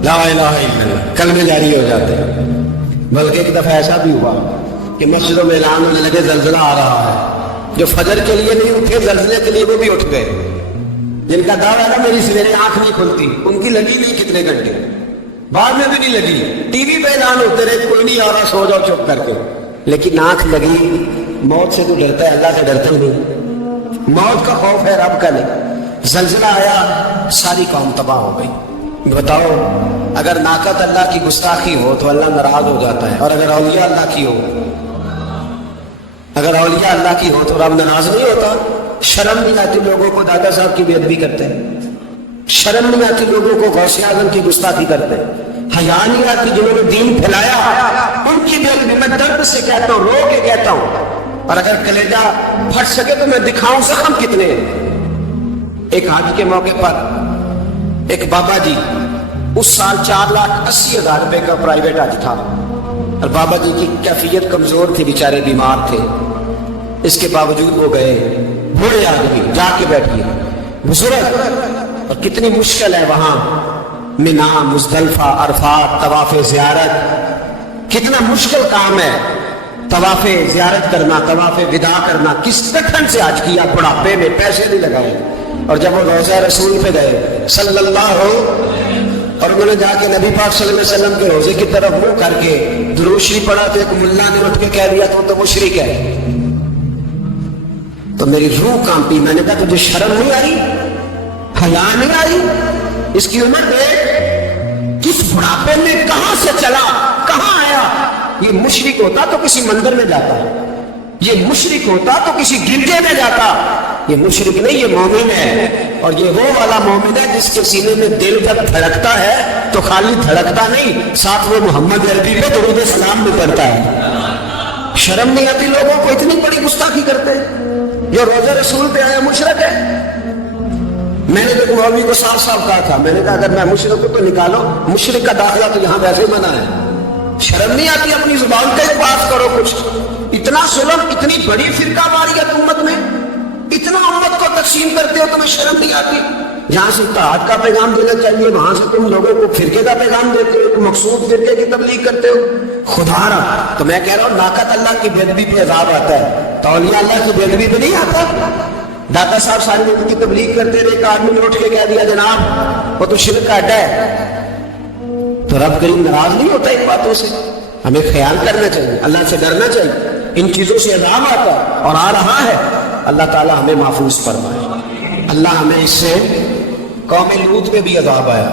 لا الہ الا اللہ کلمے جاری ہو جاتے ہیں. بلکہ ایک دفعہ ایسا بھی ہوا کہ مسجدوں میں اعلان ہونے لگے زلزلہ آ رہا ہے. جو فجر کے لیے نہیں اٹھے زلزلے کے لیے وہ بھی اٹھ گئے. جن کا دعویٰ ہے میری سویرے آنکھ نہیں کھلتی, ان کی لگی نہیں کتنے گھنٹے, بعد میں بھی نہیں لگی. ٹی وی پہ اعلان ہوتے رہے کوئی نہیں آ رہا, سو جاؤ چپ کر کے. لیکن آنکھ لگی. موت سے تو ڈرتا ہے, اللہ سے ڈرتا ہی نہیں. موت کا خوف ہے, رب کا نہیں. زلزلہ آیا, ساری قوم تباہ ہو گئی. بتاؤ اگر ناقت اللہ کی گستاخی ہو تو اللہ ناراض ہو جاتا ہے, اور اگر اولیاء اللہ کی ہو, اگر اولیاء اللہ کی ہو تو رب ناراض نہیں ہوتا. شرم نہیں آتی لوگوں کو دادا صاحب کی بے ادبی کرتے ہیں, شرم نہیں آتی لوگوں کو غوث اعظم کی گستاخی کرتے ہیں, حیا نہیں آتی جنہوں نے دین پھیلایا ان کی بے ادبی. میں درد سے کہتا ہوں, رو کے کہتا ہوں, اور اگر کلیجہ پھٹ سکے تو میں دکھاؤں زخم کتنے ہیں. ایک حج کے موقع پر ایک بابا جی, اس سال 4,80,000 روپے کا پرائیویٹ حج تھا, اور بابا جی کی کیفیت کمزور تھی, بیچارے بیمار تھے. اس کے باوجود وہ گئے. بوڑھے آدمی, جا کے بیٹھیے, بزرگ, اور کتنی مشکل ہے وہاں منا, مزدلفہ, عرفات, طواف زیارت. کتنا مشکل کام ہے طواف زیارت کرنا, طواف وداع کرنا. کس طرح سے حج کیا, بڑھاپے میں, پیسے نہیں لگائے. اور جب وہ روضہ رسول پہ گئے صلی اللہ ہو, اور انہوں نے جا کے نبی پاک صلی اللہ علیہ وسلم کے روزے کی طرف منہ کر کے درود شریف پڑھا, تو ایک ملا نے اٹھ کے کہہ دیا تو مشرک ہے. تو میری روح کانپی. میں نے کہا تجھے شرم نہیں آئی, حیا نہیں آئی؟ اس کی عمر دیکھ, کس بڑھاپے میں کہاں سے چلا, کہاں آیا. یہ مشرک ہوتا تو کسی مندر میں جاتا, یہ مشرک ہوتا تو کسی گرجے میں جاتا. یہ مشرک نہیں, یہ مومن ہے. اور یہ وہ والا مومن ہے جس کے سینے میں دل جب دھڑکتا ہے تو خالی دھڑکتا نہیں, ساتھ وہ محمد عربی پہ درود سلام بھی پڑھتا ہے. شرم نہیں آتی لوگوں کو, اتنی بڑی گستاخی کرتے ہیں. جو روزہ رسول پہ آیا مشرک ہے. میں نے تو مولوی کو صاف صاف کہا تھا, میں نے کہا اگر میں مشرک ہوں تو نکالو, مشرک کا داخلہ تو یہاں ویسے ہی منع ہے. شرم نہیں آتی, اپنی زبان کا بات کرو کچھ. اتنا ظلم, اتنی بڑی فرقہ واریت امت میں, اتنا امت کو تقسیم کرتے ہو, تمہیں شرم نہیں آتی. جہاں سے اتحاد کا پیغام دینا چاہیے وہاں سے تم لوگوں کو فرقے کا پیغام دیتے ہو, تم مقصود فرقے کی تبلیغ کرتے ہو. خدا رہا تو میں کہہ رہا ہوں ناقت اللہ کی بے ادبی پہ عذاب آتا ہے, تو اولیاء اللہ کی بے ادبی پہ نہیں آتا. دادا صاحب ساری لوگوں کی تبلیغ کرتے رہے, ایک آدمی نے اٹھ کے کہہ دیا جناب وہ تو شرک کا اڈا ہے, تو رب کریم ناراض نہیں ہوتا ان باتوں سے. ہمیں خیال کرنا چاہیے, اللہ سے ڈرنا چاہیے. ان چیزوں سے عذاب آتا ہے اور آ رہا ہے. اللہ تعالیٰ ہمیں محفوظ فرمائے. اللہ ہمیں اس سے, قوم لوط میں بھی عذاب آیا.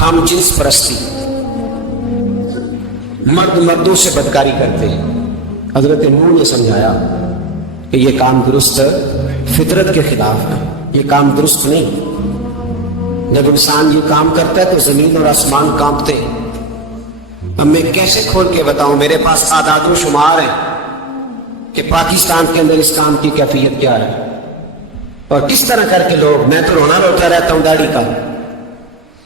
ہم جنس پرستی, مرد مردوں سے بدکاری کرتے ہیں. حضرت نوح نے سمجھایا کہ یہ کام درست فطرت کے خلاف ہے, یہ کام درست نہیں. جب انسان یہ کام کرتا ہے تو زمین اور آسمان کانپتے ہیں. اب میں کیسے کھول کے بتاؤں, میرے پاس اعداد و شمار ہیں کہ پاکستان کے اندر اس کام کی کیفیت کیا ہے, اور کس طرح کر کے لوگ, میں تو رونا روتا رہتا ہوں داڑھی کا.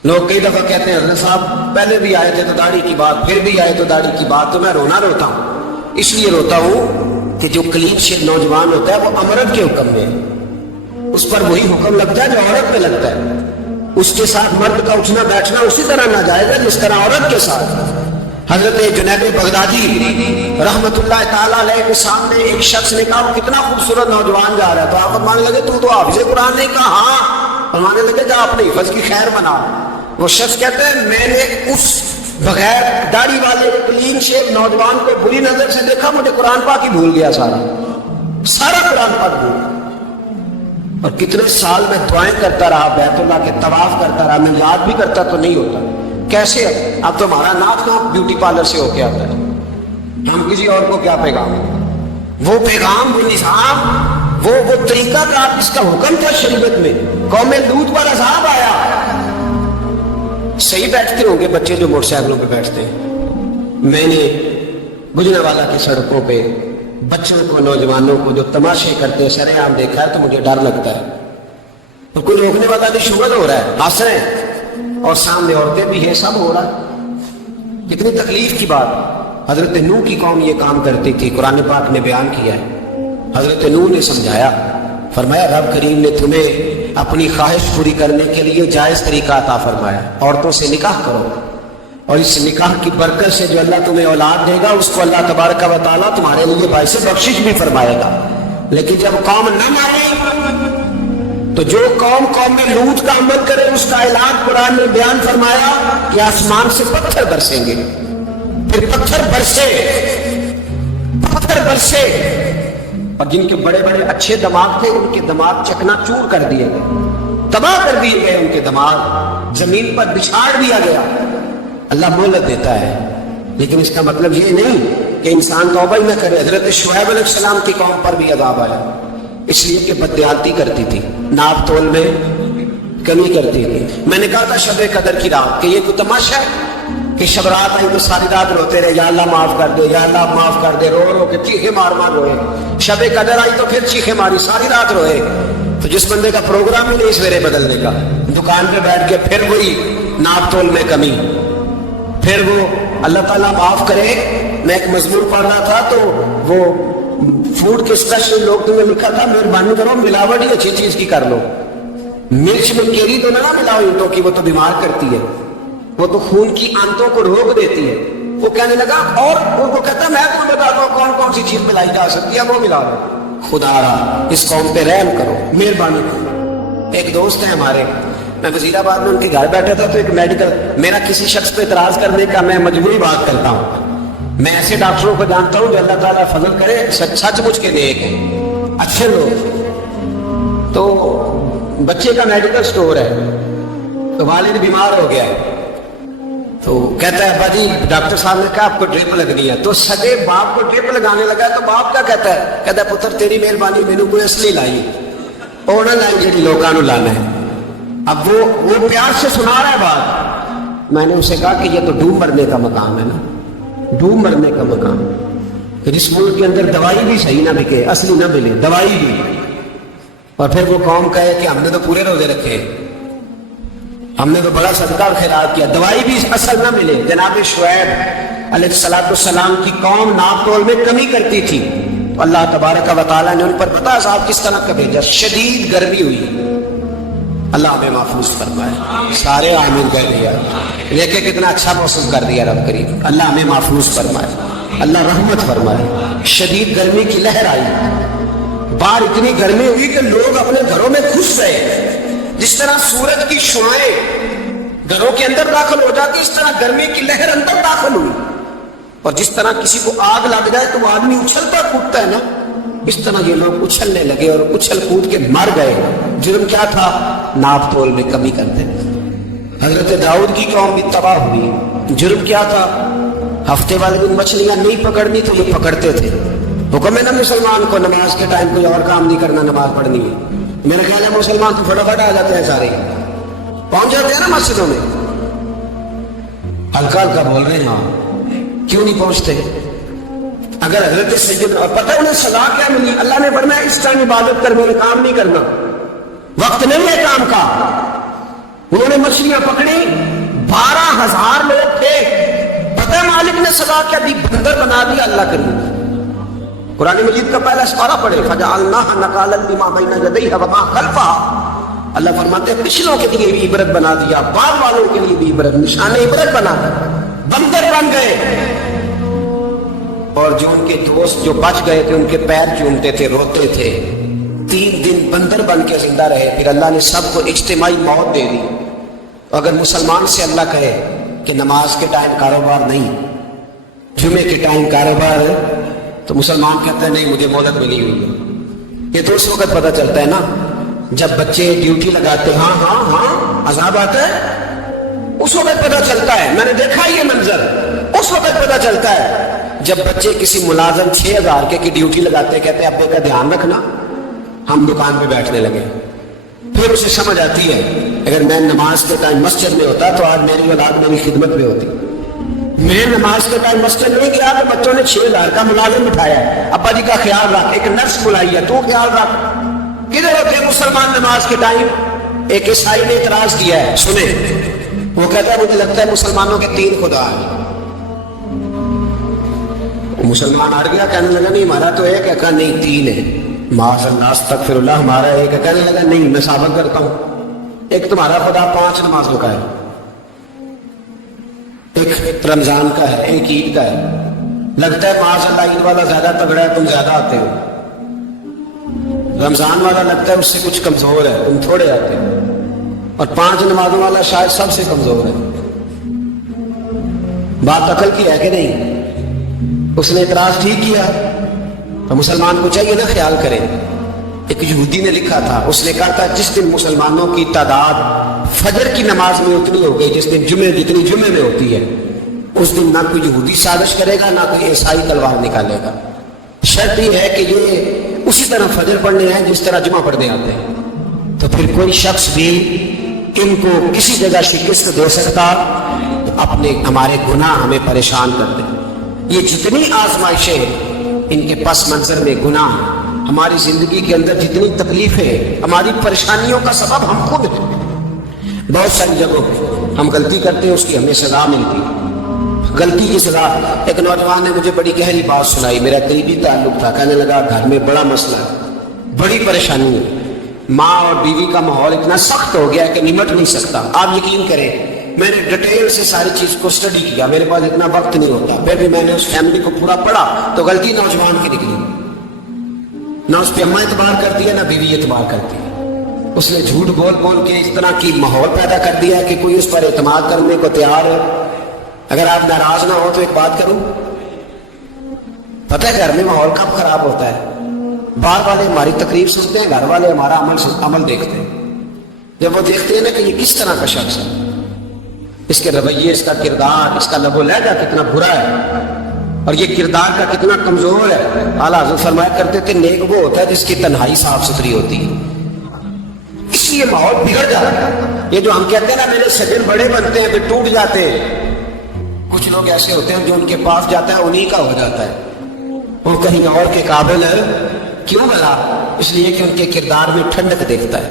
لوگ کئی دفعہ کہتے ہیں حضرت صاحب پہلے بھی آئے تھے تو داڑھی کی بات, پھر بھی آئے تو داڑھی کی بات. تو میں رونا روتا ہوں, اس لیے روتا ہوں کہ جو کلین شیل نوجوان ہوتا ہے وہ امرت کے حکم میں ہے, اس پر وہی حکم لگتا ہے جو عورت پہ لگتا ہے. اس کے ساتھ مرد کا اٹھنا بیٹھنا اسی طرح ناجائز ہے جس طرح عورت کے ساتھ. حضرت جنید بغدادی رحمت اللہ تعالیٰ علیہ کے سامنے ایک شخص نے کہا وہ کتنا خوبصورت نوجوان جا رہا ہے, تو آپ فرمانے لگے تو حافظ قرآن نہیں کہا. ہاں. فرمانے لگے جا اپنے حفظ کی خیر بنا. وہ شخص کہتے ہیں میں نے اس بغیر داڑھی والے کلین شیو نوجوان کو بری نظر سے دیکھا, مجھے قرآن پاک ہی بھول گیا, سارا قرآن پاک بھول. اور کتنے سال میں دعائیں کرتا رہا, بیت اللہ کے طواف کرتا رہا, میں یاد بھی کرتا تو نہیں ہوتا. کیسے اب تو ہمارا ناک کہاں بیوٹی پارلر سے ہو کے آتا ہے, ہم کسی اور کو کیا پیغام, وہ پیغام, وہ نظام, وہ طریقہ کا اس کا حکم تھا شریعت میں. قوم لوط پر عذاب آیا. صحیح بیٹھتے ہوں گے بچے جو موٹر سائیکلوں پہ بیٹھتے ہیں. میں نے گجرانوالہ کی سڑکوں پہ بچوں کو, نوجوانوں کو جو تماشے کرتے ہیں سر عام دیکھا ہے تو مجھے ڈر لگتا ہے. اور کوئی روکنے والا بھی شغل ہو رہا ہے, ہنس رہے ہیں, اور سامنے عورتیں بھی ہیں, سب ہو رہا ہے. کتنی تکلیف کی بات. حضرت نوح کی قوم یہ کام کرتی تھی, قرآن پاک نے بیان کیا ہے. حضرت نوح نے سمجھایا, فرمایا رب کریم نے تمہیں اپنی خواہش پوری کرنے کے لیے جائز طریقہ عطا فرمایا. عورتوں سے نکاح کرو اور اس نکاح کی برکت سے جو اللہ تمہیں اولاد دے گا اس کو اللہ تبارک و تعالیٰ تمہارے لیے باعث بخشش بھی فرمائے گا. لیکن جب قوم نہ مانے تو جو قوم میں لوط کا عمل کرے اس کا علاج قرآن نے بیان فرمایا کہ آسمان سے پتھر برسیں گے. پھر پتھر برسے اور جن کے بڑے بڑے اچھے دماغ تھے ان کے دماغ چکنا چور کر دیے گئے, تباہ کر دیے گئے, ان کے دماغ زمین پر بچھاڑ دیا گیا. اللہ مہلت دیتا ہے لیکن اس کا مطلب یہ نہیں کہ انسان توبہ ہی نہ کرے. حضرت شعیب علیہ السلام کی قوم پر بھی عذاب آیا اس لیے کہ بددیانتی کرتی تھی, ناپ تول میں کمی کرتی تھی. میں نے کہا تھا شب قدر کی رات کہ یہ کوئی تماشا ہے کہ شب رات آئی تو ساری رات روتے رہے, یا اللہ معاف کر دے, یا اللہ معاف کر دے, رو رو کے چیخے مار مار روئے. شب قدر آئی تو پھر چیخے ماری, ساری رات روئے. تو جس بندے کا پروگرام ہی نہیں سویرے بدلنے کا, دکان پہ بیٹھ کے پھر وہی ناپ تول میں کمی, پھر وہ اللہ تعالیٰ معاف کرے. میں ایک مضمون پڑھ رہا تھا تو وہ فوڈ کے اسپیشل لوگ نے لکھا تھا مہربانی کرو ملاوٹ ہی اچھی چیز کی کر لو, مرچ میں کیری تو نہ ملاؤ اینٹوں کی, وہ تو بیمار کرتی ہے, وہ تو خون کی آنتوں کو روک دیتی ہے. وہ کہنے لگا اور ان کو کہتا میں تمہیں بتاتا ہوں کون کون سی چیز ملائی جا سکتی ہے, وہ ملا لو. خدا را اس قوم پہ رحم کرو, مہربانی کرو. ایک دوست ہے ہمارے, میں وزیر آباد میں ان کے گھر بیٹھا تھا تو ایک میڈیکل, میرا کسی شخص پہ اعتراض کرنے کا میں مجبوری بات کرتا ہوں. میں ایسے ڈاکٹروں کو جانتا ہوں جو اللہ تعالیٰ فضل کرے سچ مچ کے نیک ہیں, اچھے لوگ. تو بچے کا میڈیکل سٹور ہے تو والد بیمار ہو گیا ہے تو کہتا ہے ابا جی ڈاکٹر صاحب نے کہا آپ کو ڈرپ لگنی ہے. تو سگے باپ کو ڈرپ لگانے لگا تو باپ کیا کہتا ہے پتر تیری مہربانی مینو کوئی اصلی لائی اور نہ لائی جی لوگوں کو لانا ہے. اب وہ پیار سے سنا رہا ہے بات. میں نے اسے کہا کہ یہ تو ڈوب مرنے کا مقام ہے نا, ڈوب مرنے کا مقام. جس ملک کے اندر دوائی بھی صحیح نہ بکے, اصلی نہ ملے دوائی بھی, اور پھر وہ قوم کہے کہ ہم نے تو پورے روزے رکھے, ہم نے تو بڑا صدقہ اور خیرات کیا, دوائی بھی اصل نہ ملے. جناب شعیب علیہ السلام کی قوم ناپ تول میں کمی کرتی تھی تو اللہ تبارک و تعالیٰ نے ان پر پتہ صاحب کس طرح کا بھیجا, شدید گرمی ہوئی. اللہ ہمیں محفوظ فرمائے, سارے آمین کہہ دیا. دیکھیں کتنا اچھا موسم کر دیا رب کریم. اللہ ہمیں محفوظ فرمائے, اللہ رحمت فرمائے. شدید گرمی کی لہر آئی, باہر اتنی گرمی ہوئی کہ لوگ اپنے گھروں میں گھس گئے. جس طرح سورج کی شعاعیں گھروں کے اندر داخل ہو جاتی اس طرح گرمی کی لہر اندر داخل ہوئی. اور جس طرح کسی کو آگ لگ جائے تو وہ آدمی اچھلتا کودتا ہے نا, اس طرح یہ لوگ اچھلنے لگے اور اچھل کود کے مر گئے. جرم کیا تھا؟ ناپ تول میں کمی کرتے. حضرت داؤد کی قوم بھی تباہ ہوئی. جرم کیا تھا؟ ہفتے والے دن مچھلیاں نہیں پکڑنی تو یہ پکڑتے تھے. حکم ہے نا مسلمان کو نماز کے ٹائم کوئی اور کام نہیں کرنا, نماز پڑھنی ہے. میرا خیال ہے مسلمان تو فٹافٹ آ جاتے ہیں, سارے پہنچ جاتے ہیں نا مسجدوں میں. ہلکا ہلکا بول رہے ہیں, کیوں نہیں پہنچتے؟ اگر حضرت سید پتہ انہیں سزا کیا ملی, اللہ نے فرمایا اس ٹائم عبادت کر, میرے کام نہیں کرنا, وقت نہیں ہے کام کا. انہوں نے مچھلیاں پکڑی, 12,000 لوگ تھے. پتہ مالک نے سزا کیا دی, بندر بنا دیا. اللہ کریم قرآن مجید کا پہلا سپارہ پڑھے, فَجَعَلْنَاهَا نَكَالًا لِمَا بَيْنَ يَدَيْهَا وَمَا خَلْفَهَا. اللہ فرماتے ہیں پچھلوں کے لیے بھی عبرت بنا دیا, بعد والوں کے لیے بھی عبرت, نشان عبرت بنا دیا. بندر بن گئے اور جو ان کے دوست جو بچ گئے تھے ان کے پیر چومتے تھے, روتے تھے. 3 دن بندر بن کے زندہ رہے. پھر اللہ نے سب کو اجتماعی موت دے دی. اگر مسلمان سے اللہ کہے کہ نماز کے ٹائم کاروبار نہیں, جمعے کے ٹائم کاروبار ہے, تو مسلمان کہتا ہے نہیں مجھے مہلت ملی ہوئی ہے. یہ تو اس وقت پتہ چلتا ہے نا جب بچے ڈیوٹی لگاتے ہیں. ہاں عذاب آتا ہے, اس وقت پتہ چلتا ہے. میں نے دیکھا یہ منظر, اس وقت پتہ چلتا ہے جب بچے کسی ملازم 6,000 کے کی ڈیوٹی لگاتے, کہتے ہیں ابے کا دھیان رکھنا, ہم دکان پہ بیٹھنے لگے. پھر اسے سمجھ آتی ہے اگر میں نماز کے ٹائم مسجد میں ہوتا تو آج میری اولاد میری خدمت میں ہوتی. میں نماز کے ٹائم مسجد نہیں گیا تو بچوں نے 6,000 کا ملازم بٹھایا ہے, ابا جی کا خیال رکھ, ایک نرس بلائی ہے تو خیال رکھ. کدھر ہوتے مسلمان نماز کے ٹائم؟ ایک عیسائی نے اعتراض کیا ہے, سنیں. وہ کہتا ہے مجھے لگتا ہے مسلمانوں کے 3 خدا ہیں. مسلمان ہٹ گیا, کہنے لگا نہیں ہمارا تو ایک ہے. کہا نہیں 3 ہے. معاذ اللہ استغفر اللہ ہمارا ایک ہے. کہنے لگا نہیں میں ثابت کرتا ہوں. ایک تمہارا خدا 5 نمازوں کا ہے, ایک رمضان کا ہے, ایک عید کا ہے. لگتا ہے معاذ اللہ عید والا زیادہ تگڑا ہے, تم زیادہ آتے ہو. رمضان والا لگتا ہے اس سے کچھ کمزور ہے, تم تھوڑے آتے ہو. اور 5 نمازوں والا شاید سب سے کمزور ہے. بات عقل کی ہے کہ نہیں؟ اس نے اعتراض ٹھیک کیا. تو مسلمان کو چاہیے نا خیال کرے. ایک یہودی نے لکھا تھا, اس نے کہا تھا جس دن مسلمانوں کی تعداد فجر کی نماز میں اتنی ہو گئی جس دن جتنی جمعے میں ہوتی ہے, اس دن نہ کوئی یہودی سازش کرے گا نہ کوئی عیسائی تلوار نکالے گا. شرط یہ ہے کہ یہ اسی طرح فجر پڑھنے ہیں جس طرح جمعہ پڑھنے آتے ہیں. تو پھر کوئی شخص بھی ان کو کسی جگہ شکست دے سکتا اپنے ہمارے گناہ ہمیں پریشان کرتے. یہ جتنی آزمائشیں ان کے پس منظر میں گناہ, ہماری زندگی کے اندر جتنی تکلیفیں, ہماری پریشانیوں کا سبب ہم خود ہیں. بہت ساری جگہوں پہ ہم غلطی کرتے ہیں, اس کی ہمیں سزا ملتی ہے. غلطی کی سزا. ایک نوجوان نے مجھے بڑی گہری بات سنائی, میرا قریبی تعلق تھا. کہنے لگا گھر میں بڑا مسئلہ ہے, بڑی پریشانی ہے, ماں اور بیوی کا ماحول اتنا سخت ہو گیا ہے کہ نمٹ نہیں سکتا. آپ یقین کریں میں نے ڈیٹیل سے ساری چیز کو اسٹڈی کیا, میرے پاس اتنا وقت نہیں ہوتا, پھر بھی میں نے اس فیملی کو پورا پڑھا تو غلطی نوجوان کی نکلی. نہ اس پہ اماں اعتبار کرتی ہے نہ بیوی اعتبار کرتی ہے. اس نے جھوٹ بول بول کے اس طرح کی ماحول پیدا کر دیا کہ کوئی اس پر اعتماد کرنے کو تیار ہے. اگر آپ ناراض نہ ہو تو ایک بات کروں, پتہ ہے گھر میں ماحول کب خراب ہوتا ہے؟ باہر والے ہماری تقریر سنتے ہیں, گھر والے ہمارا عمل دیکھتے ہیں. جب وہ دیکھتے ہیں نا کہ یہ کس طرح کا شخص ہے, اس کے رویے, اس کا کردار, اس کا لب و لہجہ کتنا برا ہے اور یہ کردار کا کتنا کمزور ہے. اعلیٰ حضرت فرمایا کرتے تھے نیک وہ ہوتا ہے جس کی تنہائی صاف ستھری ہوتی ہے. اس لیے ماحول بگڑ جاتا ہے. یہ جو ہم کہتے ہیں نا میرے سجن بڑے بنتے ہیں پھر ٹوٹ جاتے ہیں, کچھ لوگ ایسے ہوتے ہیں جو ان کے پاس جاتا ہے انہی کا ہو جاتا ہے. وہ کہیں اور کے قابل ہے. کیوں بلا؟ اس لیے کہ ان کے کردار میں ٹھنڈک دیکھتا ہے,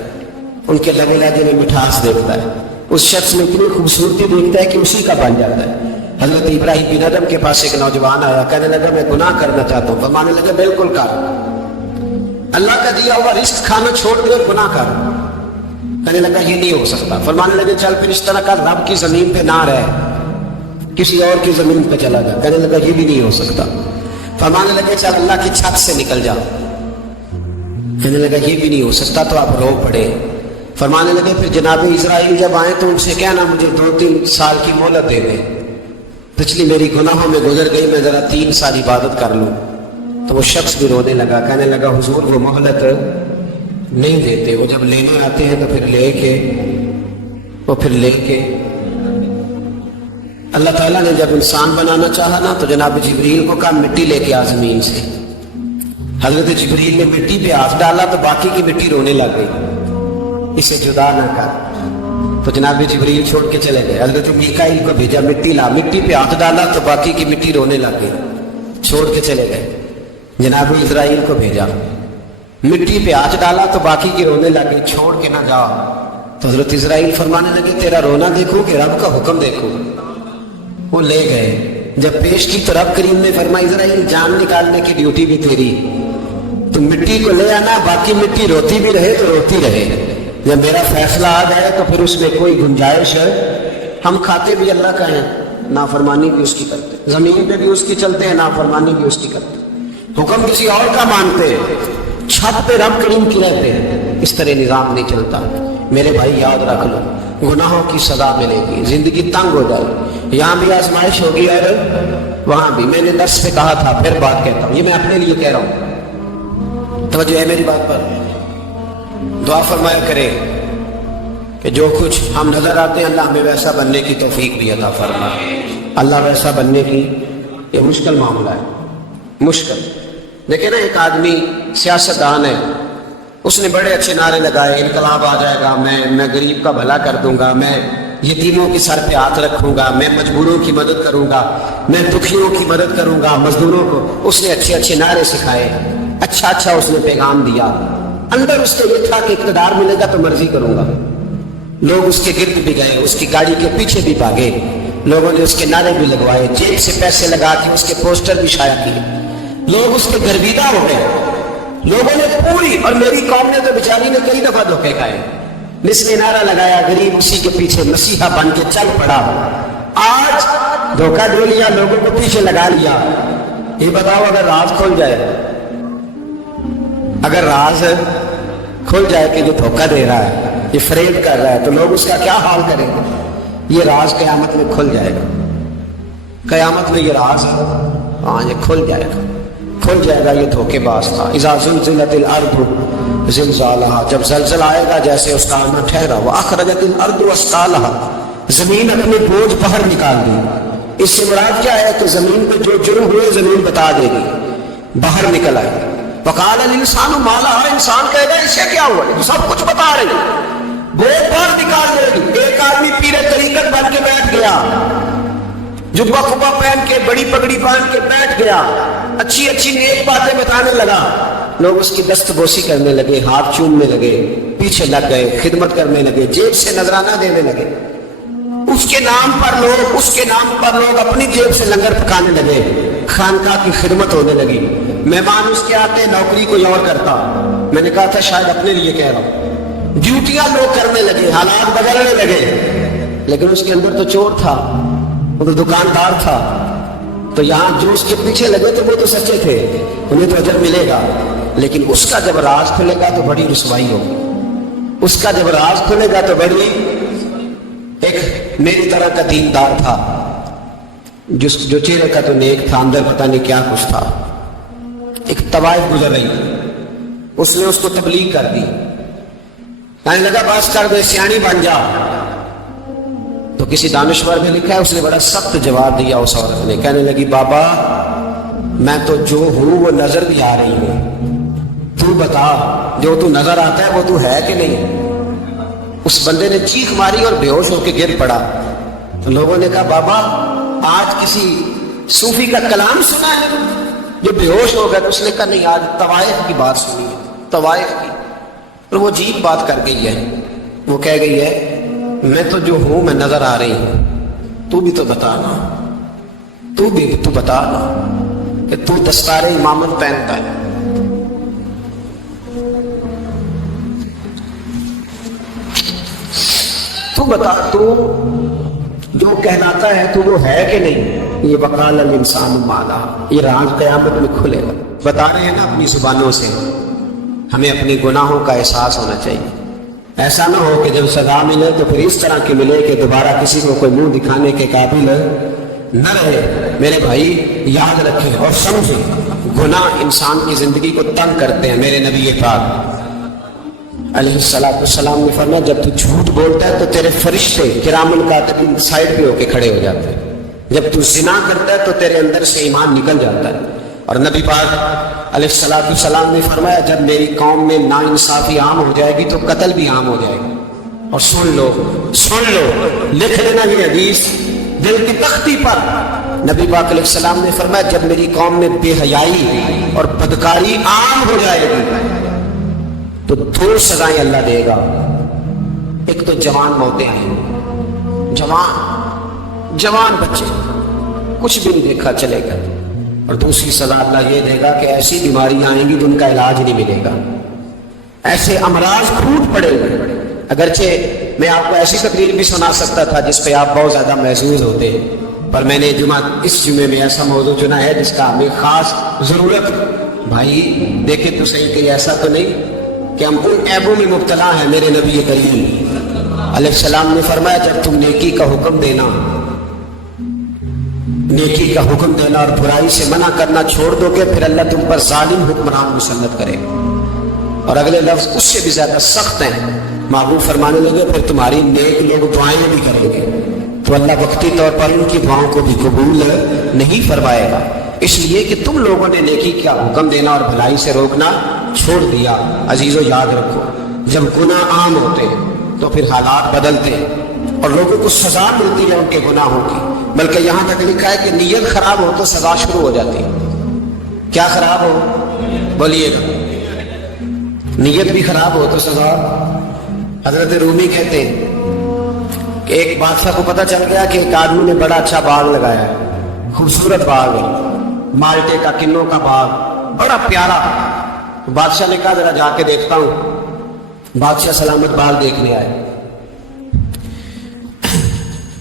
ان کے لب و لہجے میں مٹھاس دیکھتا ہے, اس شخص میں اتنی خوبصورتی دیکھتا ہے کہ اسی کا بن جاتا ہے. حضرت ابراہیم بن ادم کے پاس ایک نوجوان آیا, کہنے لگا میں گناہ کرنا چاہتا ہوں. فرمانے لگا بالکل کر, اللہ کا دیا ہوا رزق کھانا چھوڑ دے گناہ کر. کہنے لگا یہ نہیں ہو سکتا. فرمانے لگے چل پھر اس طرح کا رب کی زمین پہ نہ رہ, کسی اور کی زمین پہ چلا جا. کہنے لگا یہ بھی نہیں ہو سکتا. فرمانے لگے چل اللہ کی چھت سے نکل جا. کہنے لگا یہ بھی نہیں ہو سکتا. تو آپ رو پڑے. فرمانے لگے پھر جناب اسرائیل جب آئیں تو ان سے کہنا مجھے 2-3 سال کی مہلت دے دیں, پچھلی میری گناہوں میں گزر گئی, میں ذرا 3 سال عبادت کر لوں. تو وہ شخص بھی رونے لگا, کہنے لگا حضور وہ مہلت نہیں دیتے, وہ جب لینے آتے ہیں تو پھر لے کے اللہ تعالیٰ نے جب انسان بنانا چاہا نا تو جناب جبریل کو کہا مٹی لے کے آ زمین سے. حضرت جبریل نے مٹی پہ ہاتھ ڈالا تو باقی کی مٹی رونے لگ گئی, اسے جدا نہ کر. تو جناب جبریل چھوڑ کے چلے گئے. حضرت میکائیل کو بھیجا مٹی لا, مٹی پہ ہاتھ ڈالا تو باقی کی مٹی رونے لگ گئی, چھوڑ کے چلے گئے. جناب اسرائیل کو بھیجا, مٹی پہ ہاتھ ڈالا تو باقی کی رونے لگ گئی, چھوڑ کے نہ جاؤ. تو حضرت اسرائیل فرمانے لگے تیرا رونا دیکھو کہ رب کا حکم دیکھو. وہ لے گئے. جب پیش کی تو رب کریم نے فرمایا اسرائیل جان نکالنے کی ڈیوٹی بھی تیری, تم مٹی کو لے آنا, باقی مٹی روتی بھی رہے تو روتی رہے. جب میرا فیصلہ آ جائے تو پھر اس میں کوئی گنجائش ہے. ہم کھاتے بھی اللہ کا ہیں, نافرمانی بھی اس کی کرتے, زمین پہ بھی اس کی چلتے ہیں, نافرمانی بھی اس کی کرتے, حکم کسی اور کا مانتے, چھت پہ رب کریم کی رہتے ہیں. اس طرح نظام نہیں چلتا. میرے بھائی یاد رکھ لو, گناہوں کی سزا ملے گی, زندگی تنگ ہو جائے گی, یہاں بھی آزمائش ہوگی اور وہاں بھی. میں نے درس پہ کہا تھا, پھر بات کہتا ہوں, یہ میں اپنے لیے کہہ رہا ہوں, توجہ ہے میری بات پر. دعا فرمایا کرے کہ جو کچھ ہم نظر آتے ہیں اللہ ہمیں ویسا بننے کی توفیق بھی عطا فرمائے. اللہ ویسا بننے کی یہ مشکل معاملہ ہے, مشکل. دیکھیں نا ایک آدمی سیاستدان ہے, اس نے بڑے اچھے نعرے لگائے, انقلاب آ جائے گا, میں غریب کا بھلا کر دوں گا, میں یتیموں کی سر پہ ہاتھ رکھوں گا, میں مجبوروں کی مدد کروں گا, میں دکھیوں کی مدد کروں گا, مزدوروں کو. اس نے اچھے اچھے نعرے سکھائے, اچھا اس نے پیغام دیا. اندر اس کے یہ تھا کہ اقتدار ملے گا تو مرضی کروں گا. لوگ اس کے گرد بھی گئے, اس کی گاڑی کے پیچھے بھی بھاگے, لوگوں نے اس کے نعرے بھی لگوائے, جیب سے پیسے لگا کے اس کے پوسٹر بھی شائع کیے. لوگ اس کے گرویدہ ہو گئے. لوگوں نے پوری، اور میری قوم نے تو بیچاری نے کئی دفعہ دھوکے کھائے، نصف نعرہ لگایا، غریب اسی کے پیچھے مسیحا بن کے چل پڑا، آج دھوکہ دے لیا، لوگوں کو پیچھے لگا لیا۔ یہ بتاؤ اگر راز کھل جائے، اگر راز کھل جائے کہ یہ دھوکہ دے رہا ہے، یہ فریب کر رہا ہے، تو لوگ اس کا کیا حال کریں گے؟ یہ راز قیامت میں کھل جائے گا، قیامت میں یہ راز ہاں یہ کھل جائے گا، کھل جائے گا یہ دھوکے باز تھا۔ اذا زلزلت الارض زلزالہا، جب زلزلہ آئے گا جیسے اس کا آنا ٹھہرا، واخرجت الارض اثقالہا، زمین اپنے بوجھ باہر نکال دی۔ اس سے مراد کیا ہے کہ زمین پہ جو جرم ہوئے زمین بتا دے گی، باہر نکل آئے۔ وقال الانسان ما لہا، انسان کہے گا اسے کیا ہوا، یہ سب کچھ بتا رہی ہے، بوجھ باہر نکال دے گی۔ ایک آدمی پیر طریقت بن کے بیٹھ گیا، جبہ کبا پہن کے، بڑی پگڑی پہن کے بیٹھ گیا، اچھی اچھی نیک باتیں بتانے لگا، لوگ اس کی دست بوسی کرنے لگے، ہاتھ چومنے لگے، پیچھے لگ گئے، خدمت کرنے لگے، جیب سے نذرانہ دینے لگے، اس کے نام پر لوگ اپنی جیب سے لنگر پکانے لگے، خانقاہ کی خدمت ہونے لگی، مہمان اس کے آتے، نوکری کوئی اور کرتا۔ میں نے کہا تھا شاید اپنے لیے کہہ رہا ہوں، ڈیوٹیاں لوگ کرنے لگے، حالات بدلنے لگے، لیکن اس کے اندر تو چور تھا، وہ تو دکاندار تھا، تو یہاں جو اس کے پیچھے لگے تھے وہ تو سچے تھے، انہیں تو اجر ملے گا، لیکن اس کا جب راز کھلے گا تو بڑی رسوائی ہوگی، اس کا جب راز کھلے گا تو بڑی۔ ایک میری طرح کا دیندار تھا، جو چہرے کا تو نیک تھا، اندر پتہ نہیں کیا کچھ تھا۔ ایک طوائف گزر رہی، اس نے اس کو تبلیغ کر دی، کہنے لگا بس کر دے، سیانی بن جا۔ تو کسی دانشور میں لکھا ہے اس نے بڑا سخت جواب دیا اس عورت نے، کہنے لگی بابا میں تو جو ہوں وہ نظر بھی آ رہی ہوں، تو بتا جو تو نظر آتا ہے وہ تو ہے کہ نہیں؟ اس بندے نے چیخ ماری اور بے ہوش ہو کے گر پڑا۔ تو لوگوں نے کہا بابا آج کسی صوفی کا کلام سنا ہے جو بے ہوش ہو گیا؟ تو اس نے کہا نہیں، آج طوائف کی بات سنی ہے، طوائف کی۔ اور وہ عجیب بات کر گئی ہے، وہ کہہ گئی ہے میں تو جو ہوں میں نظر آ رہی ہوں، تو بھی تو بتانا، تو بتانا کہ تو دستار امامت پہنتا ہے، تو بتا تو جو کہلاتا ہے تو وہ ہے کہ نہیں؟ یہ وقال الانسان ما لہا، یہ راز قیامت میں کھلے گا۔ بتا رہے ہیں نا اپنی زبانوں سے، ہمیں اپنی گناہوں کا احساس ہونا چاہیے، ایسا نہ ہو کہ جب سزا ملے تو پھر اس طرح کی ملے کہ دوبارہ کسی کو کوئی منہ دکھانے کے قابل نہ رہے۔ میرے بھائی یاد رکھیں اور سمجھیں، گناہ انسان کی زندگی کو تنگ کرتے ہیں۔ میرے نبی پاک علیہ السلام نے فرمایا جب تو جھوٹ بولتا ہے تو تیرے فرشتے کرام الکاتبین سائڈ پہ ہو کے کھڑے ہو جاتے ہیں، جب تو زنا کرتا ہے تو تیرے اندر سے ایمان نکل جاتا ہے۔ اور نبی پاک علیہ السلام نے فرمایا جب میری قوم میں ناانصافی عام ہو جائے گی تو قتل بھی عام ہو جائے گا۔ اور سن لو لکھ لینا یہ حدیث دل کی تختی پر، نبی پاک علیہ السلام نے فرمایا جب میری قوم میں بے حیائی اور بدکاری عام ہو جائے گی تو دو سزائیں اللہ دے گا۔ ایک تو جوان موتیں ہیں، جوان بچے کچھ بھی نہیں دیکھا چلے گا، اور دوسری سزا اللہ یہ دے گا کہ ایسی بیماریاں آئیں گی جن کا علاج نہیں ملے گا، ایسے امراض پھوٹ پڑے گے۔ اگرچہ میں آپ کو ایسی تقریر بھی سنا سکتا تھا جس پہ آپ بہت زیادہ محظوظ ہوتے ہیں، پر میں نے اس جمعے میں ایسا موضوع چنا ہے جس کا ہمیں خاص ضرورت۔ بھائی دیکھیں تو صحیح کہ ایسا تو نہیں کہ ہم ان عیبوں میں مبتلا ہیں۔ میرے نبی کریم علیہ السلام نے فرمایا جب تم نیکی کا حکم دینا اور برائی سے منع کرنا چھوڑ دو گے پھر اللہ تم پر ظالم حکمران مسلط کرے گا۔ اور اگلے لفظ اس سے بھی زیادہ سخت ہیں، معروف فرمانے لگے پھر تمہاری نیک لوگ دعائیں بھی کریں گے تو اللہ وقتی طور پر ان کی دعاؤں کو بھی قبول نہیں فرمائے گا، اس لیے کہ تم لوگوں نے نیکی کا حکم دینا اور بھلائی سے روکنا چھوڑ دیا۔ عزیزو یاد رکھو جب گناہ عام ہوتے ہیں تو پھر حالات بدلتے ہیں اور لوگوں کو سزا ملتی ہے ان کے گناہوں کی، بلکہ یہاں تک لکھا ہے کہ نیت خراب ہو تو سزا شروع ہو جاتی ہے۔ کیا خراب ہو؟ بولیے گا، نیت بھی خراب ہو تو سزا۔ حضرت رومی کہتے ہیں کہ ایک بادشاہ کو پتہ چل گیا کہ ایک آدمی نے بڑا اچھا باغ لگایا ہے، خوبصورت باغ ہے، مالٹے کا، کنوں کا باغ، بڑا پیارا، بادشاہ نے کہا ذرا جا کے دیکھتا ہوں. بادشاہ سلامت بال دیکھنے آئے.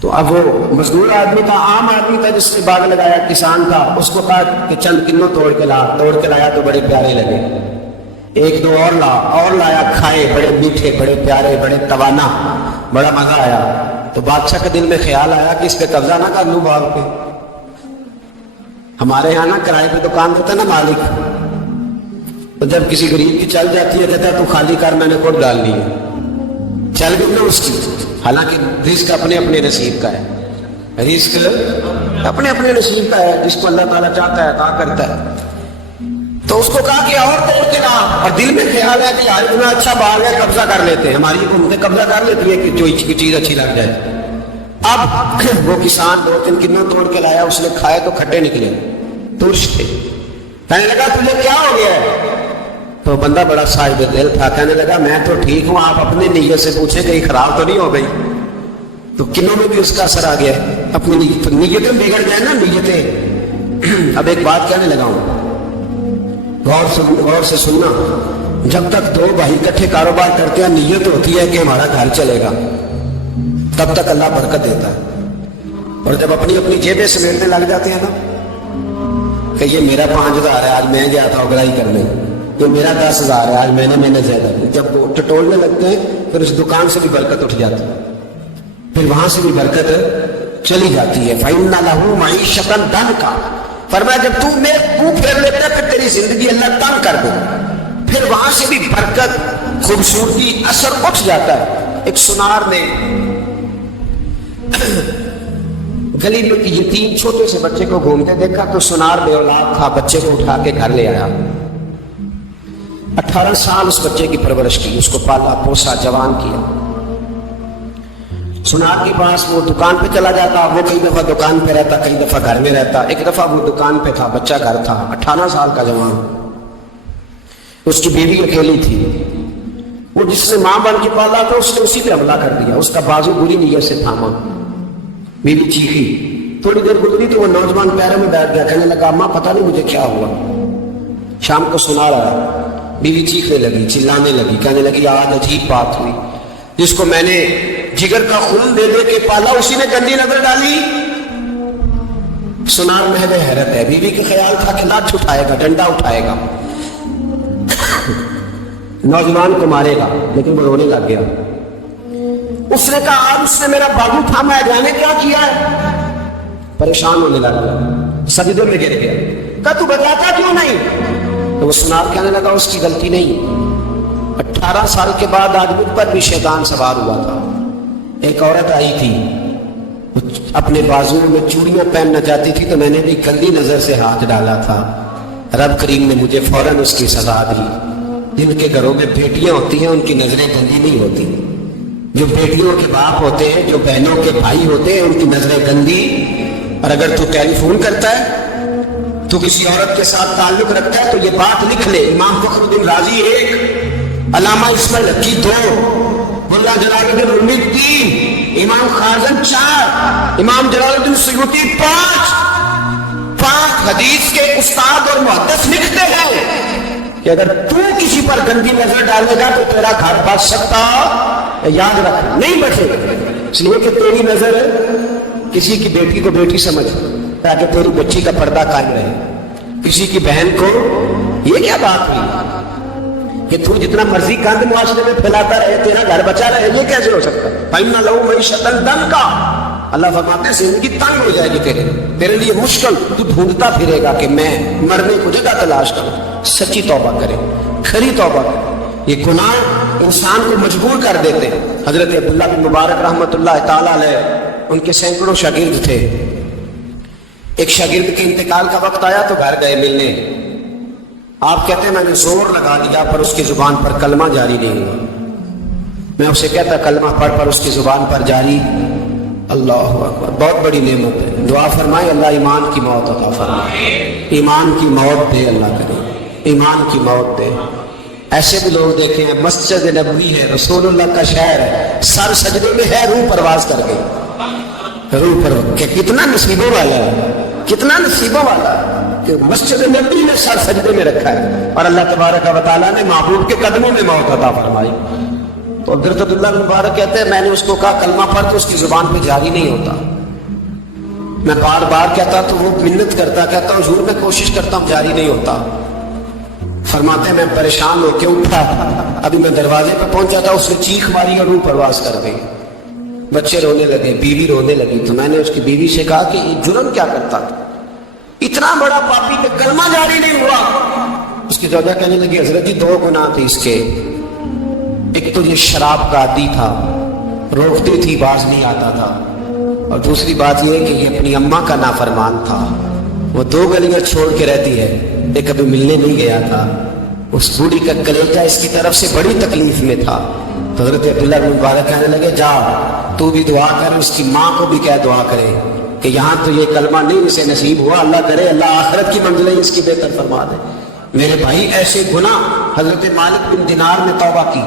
تو اب وہ مزدور آدمی تھا, عام آدمی تھا جس نے باغ لگایا, کسان تھا. اس کو کہا کہ چند کنوں توڑ کے لایا تو بڑے پیارے لگے. ایک دو اور لایا, کھائے, بڑے میٹھے, بڑے پیارے, بڑے توانا, بڑا مزہ آیا. تو بادشاہ کے دل میں خیال آیا کہ اس پہ قبضہ نہ کر لوں باغ پہ. ہمارے یہاں نا کرائے پہ دکان ہوتا ہے نا مالک, تو جب کسی غریب کی چل جاتی ہے کہتا ہے تو خالی کر, میں نے خود ڈالنی ہے. چل گئی نا اس کی. حالانکہ رزق اپنے اپنے نصیب کا ہے, رزق اپنے اپنے نصیب کا ہے, جس کو اللہ تعالیٰ چاہتا ہے عطا کرتا ہے. تو اس کو کہا کہ اور توڑ کے لا, اور دل میں خیال ہے کہ یار اتنا اچھا باغ ہے, قبضہ کر لیتے ہیں. ہماری حکومتیں قبضہ کر لیتی ہے کہ جو چیز اچھی لگ جائے. اب وہ کسان 2-3 کنوں توڑ کے لایا, اس نے کھائے تو کھٹے نکلے, ترش تھے. کہنے لگا تجھے کیا ہو گیا ہے؟ تو بندہ بڑا صاحب دل تھا, کہنے لگا میں تو ٹھیک ہوں, آپ اپنی نیت سے پوچھیں کہیں خراب تو نہیں ہو گئی. تو کنوں میں بھی اس کا اثر آ گیا, اپنی نیتیں بگڑ جائیں نا, نیتیں. اب ایک بات کہنے لگا ہوں, غور سے سننا. جب تک دو بھائی اکٹھے کاروبار کرتے ہیں نیت ہوتی ہے کہ ہمارا گھر چلے گا, تب تک اللہ برکت دیتا ہے. اور جب اپنی اپنی جیبیں سمیٹنے لگ جاتے ہیں نا کہ یہ میرا 5,000 ہے, آج میں گیا تھا اگرائی کرنے, یہ میرا 10,000 ہے, آج میں نے زیادہ کی. جب وہ ٹٹولنے لگتے ہیں پھر اس دکان سے بھی برکت اٹھ جاتی ہے, پھر وہاں سے بھی برکت چلی جاتی ہے. فَإِنَّ لَهُ مَعِيشَةً ضَنْكَ, فرمایا جب تو میرے منہ پھیر لیتا ہے پھر تیری زندگی اللہ تنگ کر دے, پھر وہاں سے بھی برکت, خوبصورتی, اثر اٹھ جاتا ہے. ایک سنار نے گلی میں یتیم چھوٹے سے بچے کو گھومتے دیکھا تو سنار بے اولاد تھا, بچے کو اٹھا کے گھر لے آیا. 18 سال اس بچے کی پرورش کی, اس کو پالا پوسا, جوان کیا. سنار کے پاس وہ دکان پہ چلا جاتا, وہ کئی دفعہ دکان پہ رہتا, کئی دفعہ گھر میں رہتا. ایک دفعہ وہ دکان پہ تھا, بچہ گھر تھا, 18 سال کا جوان. اس کی بیوی اکیلی تھی. وہ جس نے ماں بن کے پالا تھا اس نے اسی پہ حملہ کر دیا, اس کا بازو بری نیت سے تھاما. بیوی چیخی, تھوڑی دیر گزری تو وہ نوجوان پیروں میں بیٹھ گیا, کہنے لگا ماں پتہ نہیں مجھے کیا ہوا. شام کو سنا رہا, بیوی چیخنے لگی, چلانے لگی, کہنے لگی آج عجیب بات ہوئی, جس کو میں نے جگر کا خون دے دے کے پالا اسی نے گندی نظر ڈالی. سنار محض حیرت ہے. بیوی کے خیال تھا کہ لات اٹھائے گا, ڈنڈا اٹھائے گا, نوجوان کو مارے گا, لیکن وہ رونے لگ گیا. اس نے کہا آج اس نے میرا بازو تھاما ہے, جانے کیا کیا ہے. پریشان ہونے لگا, سجدے میں گر گیا. کہا تو بتاتا کیوں نہیں؟ تو وہ سنار کہنے لگا اس کی غلطی نہیں, 18 سال کے بعد آج مجھ پر بھی شیطان سوار ہوا تھا. ایک عورت آئی تھی, اپنے بازو میں چوڑیاں پہننا چاہتی تھی, تو میں نے بھی گندی نظر سے ہاتھ ڈالا تھا. رب کریم نے مجھے فوراً اس کی سزا دی. جن کے گھروں میں بیٹیاں ہوتی ہیں ان کی نظریں گندی نہیں ہوتی. جو بیٹیوں کے باپ ہوتے ہیں, جو بہنوں کے بھائی ہوتے ہیں, ان کی نظریں گندی. اور اگر تو ٹیلی فون کرتا ہے, تو کسی عورت کے ساتھ تعلق رکھتا ہے, تو یہ بات لکھ لے. امام فخر الدین رازی 1, علامہ اسماعیل حقی 2, ملا جلال الدین رومی 3, امام خازن 4, امام جلال الدین سیوطی 5 حدیث کے استاد اور محدث لکھتے ہیں کہ اگر تو کسی پر گندی نظر ڈالے گا تو تیرا گھر بچ سکتا, یاد رکھ نہیں بچے. اس لیے کہ تیری نظر کسی کی بیٹی کو بیٹی سمجھ, تاکہ تیری بچی کا پردہ قائم رہے. کسی کی بہن کو, یہ کیا بات ہوئی کہ تو جتنا مرضی گند معاشرے میں پھیلاتا رہے تیرا گھر بچا رہے, یہ کیسے ہو سکتا ہے؟ فَإِنَّ لَهُ مَعِيشَةً ضَنْكَ, اللہ فرماتے ہیں زندگی تنگ ہو جائے گی تیرے لیے مشکل. تو ڈھونڈتا پھرے گا کہ میں مرنے کو جگہ تلاش کروں. سچی توبہ کرے, کھری توبہ کرے. یہ گناہ انسان کو مجبور کر دیتے. حضرت عبداللہ بن مبارک رحمۃ اللہ تعالیٰ علیہ, ان کے سینکڑوں شاگرد تھے. ایک شاگرد کے انتقال کا وقت آیا تو گھر گئے ملنے. آپ کہتے ہیں میں نے زور لگا دیا پر اس کی زبان پر کلمہ جاری نہیں ہوا. میں اسے کہتا کلمہ پڑھ پر اس کی زبان پر جاری. اللہ اکبر, بہت بڑی نعمت ہے. دعا فرمائے اللہ ایمان کی موت عطا فرمائے, ایمان کی موت دے, اللہ کرے ایمان کی موت دے. ایسے بھی لوگ دیکھے ہیں, مسجد نبوی ہے, رسول اللہ کا شہر ہے, سر سجدے میں ہے, روح پرواز کر گئی. روح پر کہ کتنا نصیبوں والا ہے, کتنا نصیبوں والا ہے. کہ مسجد نبی میں سر سجدے میں رکھا ہے اور اللہ تبارک و تعالیٰ نے محبوب کے قدموں میں موت عطا فرمائی. تو حضرت عبداللہ بن مبارک کہتے ہیں میں نے اس کو کہا کلمہ پڑھ تو اس کی زبان پہ جاری نہیں ہوتا. میں بار بار کہتا تو وہ منت کرتا, کہتا حضور میں کوشش کرتا ہوں جاری نہیں ہوتا. فرماتے ہیں میں پریشان ہو کے اٹھا, ابھی میں دروازے پہ پہنچا تھا, اس نے چیخ ماری اور روح پرواز کر گئی. بچے رونے لگے, بیوی رونے لگی. تو میں نے اس کی بیوی سے کہا کہ یہ جرم کیا کرتا تھا, اتنا بڑا پاپی کہ کلمہ جاری نہیں ہوا. اس کی زوجہ کہنے لگی حضرت جی 2 گناہ تھے اس کے. ایک تو یہ شراب کا عادی تھا, روکتی تھی باز نہیں آتا تھا, اور دوسری بات یہ کہ یہ اپنی اماں کا نافرمان تھا. وہ 2 گلیاں چھوڑ کے رہتی ہے, ایک کبھی ملنے نہیں گیا تھا. اس بوڑھی کا کلیجہ اس کی طرف سے بڑی تکلیف میں تھا. تو حضرت عبداللہ بن مبارک کہنے لگے جا تو بھی دعا کر, اس کی ماں کو بھی کہہ دعا کرے کہ یہاں تو یہ کلمہ نہیں اسے نصیب ہوا, اللہ کرے اللہ آخرت کی منزلیں اس کی بہتر فرما دے. میرے بھائی ایسے گناہ حضرت مالک بن دینار نے توبہ کی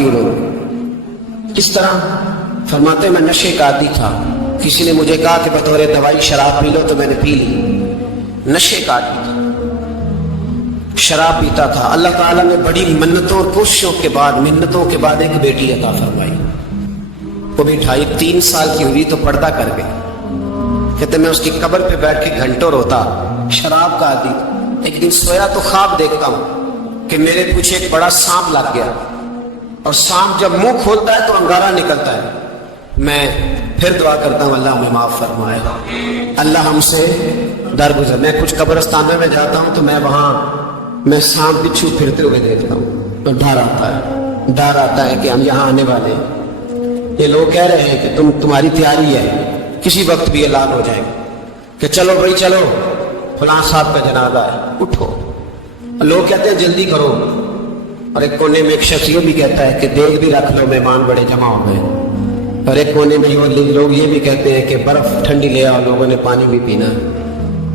انہوں نے. کس طرح فرماتے میں نشے کا عادی تھا, کسی نے مجھے کہا کہ بطور دوائی شراب پی لو تو میں نے پی لی. نشے کا عادی تھا, شراب پیتا تھا. اللہ تعالیٰ نے بڑی منتوں اور کوششوں کے بعد ایک بیٹی عطا فرمائی. وہ بھی 2.5-3 سال کی ہوئی تو پردہ کر گئی. کہتے میں اس کی قبر پہ بیٹھ کے گھنٹوں روتا. شراب کا عادی تھا. ایک دن سویا تو خواب دیکھتا ہوں کہ میرے پیچھے ایک بڑا سانپ لگ گیا, اور سانپ جب منہ کھولتا ہے تو انگارہ نکلتا ہے. میں پھر دعا کرتا ہوں اللہ ہمیں معاف فرمائے, اللہ ہم سے درگزر. میں کچھ قبرستانوں میں جاتا ہوں تو میں سانپ بچھو پھرتے ہوئے دیکھتا ہوں تو ڈر آتا ہے کہ ہم یہاں آنے والے ہیں. یہ لوگ کہہ رہے ہیں کہ تمہاری تیاری ہے, کسی وقت بھی اعلان ہو جائے کہ چلو بھائی چلو فلاں صاحب کا جنازہ ہے, اٹھو. لوگ کہتے ہیں جلدی کرو, اور ایک کونے میں ایک شخص یہ بھی کہتا ہے کہ دیگ بھی رکھ لو مہمان بڑے جمع ہو گئے. اور ایک کونے میں لوگ یہ بھی کہتے ہیں کہ برف ٹھنڈی لے آؤ, لوگوں نے پانی بھی پینا.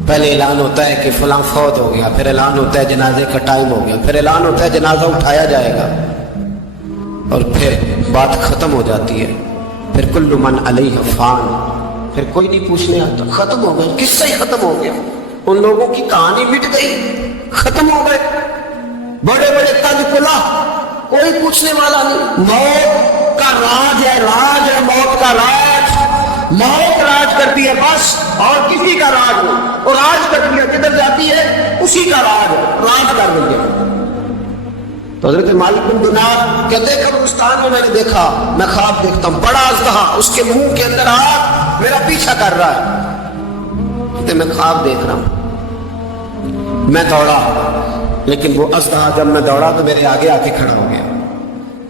پہلے اعلان ہوتا ہے کہ فلاں فوت ہو گیا, پھر اعلان ہوتا ہے جنازے کا ٹائم ہو گیا, پھر اعلان ہوتا ہے جنازہ اٹھایا جائے گا, اور پھر بات ختم ہو جاتی ہے. پھر کل من علیہ فان, پھر کوئی نہیں پوچھنے آتا. ختم ہو گئے, قصہ ہی ختم ہو گیا. ان لوگوں کی کہانی مٹ گئی, ختم ہو گئے. بڑے بڑے تاج کلا, کوئی پوچھنے والا نہیں. موت کا راج ہے, موت کا راج. موت راج کرتی ہے بس, اور کسی کا راج نہیں. اور راج کرتی ہے, جدھر جاتی ہے اسی کا راج کر رہی ہے. تو حضرت مالک بن دینار کہتے قبرستان میں میں نے دیکھا, میں خواب دیکھتا ہوں بڑا اژدہا, اس کے منہ کے اندر آگ میرا پیچھا کر رہا ہے. کہتے میں خواب دیکھ رہا ہوں. میں دوڑا, لیکن وہ اژدہا جب میں دوڑا تو میرے آگے آ کے کھڑا ہو گیا.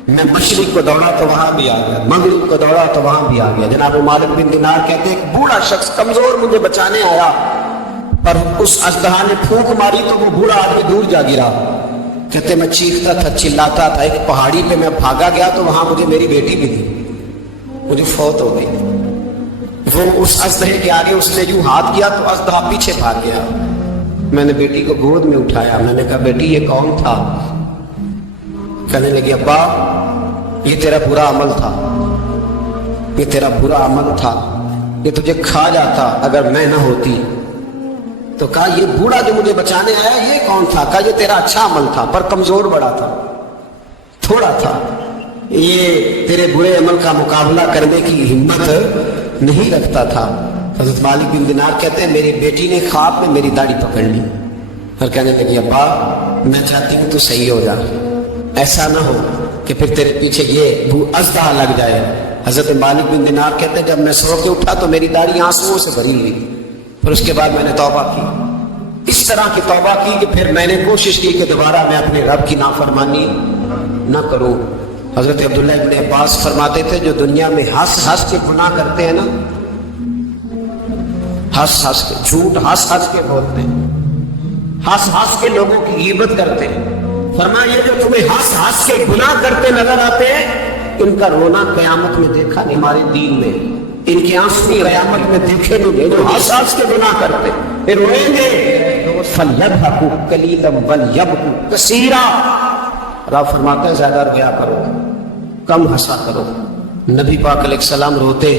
میں مشرق کو دوڑا تو وہاں بھی آ گیا, مغرب کو دوڑا تو وہاں بھی آ گیا. جناب مالک بن دینار کہتے ہیں ایک بوڑھا شخص کمزور مجھے بچانے آیا, پر اس اژدہا نے پھونک ماری تو وہ بوڑھا آدمی دور جا گرا. کہتے میں چیختا تھا, چلاتا تھا. ایک پہاڑی پہ میں بھاگا گیا تو وہاں مجھے میری بیٹی بھی تھی, مجھے فوت ہو گئی. وہ اس اژدہے کے آگے اس نے یوں ہاتھ کیا تو اژدہا پیچھے بھاگ گیا. میں نے بیٹی کو گود میں اٹھایا, میں نے کہا بیٹی یہ کون تھا؟ کہنے لگی ابا یہ تیرا برا عمل تھا, یہ تیرا برا عمل تھا, یہ تجھے کھا جاتا اگر میں نہ ہوتی. تو کہا یہ بوڑھا جو مجھے بچانے آیا یہ کون تھا؟ کہا یہ تیرا اچھا عمل تھا, پر کمزور بڑا تھا, تھوڑا تھا. یہ تیرے برے عمل کا مقابلہ کرنے کی ہمت نہیں رکھتا تھا. حضرت مالک بن دینار کہتے ہیں میری بیٹی نے خواب میں میری داڑھی پکڑ لی اور کہنے لگی ابا میں چاہتی ہوں تو صحیح ہو جا, ایسا نہ ہو کہ پھر تیرے پیچھے یہ اژدہا لگ جائے. حضرت مالک بن دینار کہتے ہیں جب میں سو کے اٹھا تو میری داڑھی آنسوؤں سے بھری ہوئی. پھر اس کے بعد میں نے توبہ کی, اس طرح کی توبہ کی کہ پھر میں نے کوشش کی کہ دوبارہ میں اپنے رب کی نافرمانی نہ کروں. حضرت عبداللہ ابن عباس فرماتے تھے جو دنیا میں ہنس کے گناہ کرتے ہیں نا, ہنس کے جھوٹ ہنس کے بولتے ہیں, ہنس کے لوگوں کی غیبت کرتے ہیں, فرمایا یہ جو تمہیں ہنس کے گناہ کرتے نظر آتے ہیں ان کا رونا قیامت میں دیکھا نہیں ہمارے دین میں, ان کے آنسو قیامت میں دیکھے نہیں گئے. جو ہنس کے گناہ کرتے پھر روئیں گے فَلْيَضْحَكُوا قَلِيلًا وَلْيَبْكُوا كَثِيرًا. رب فرماتے ہیں زیادہ رویا کرو, کم ہنسا کرو. نبی پاک علیہ السلام روتے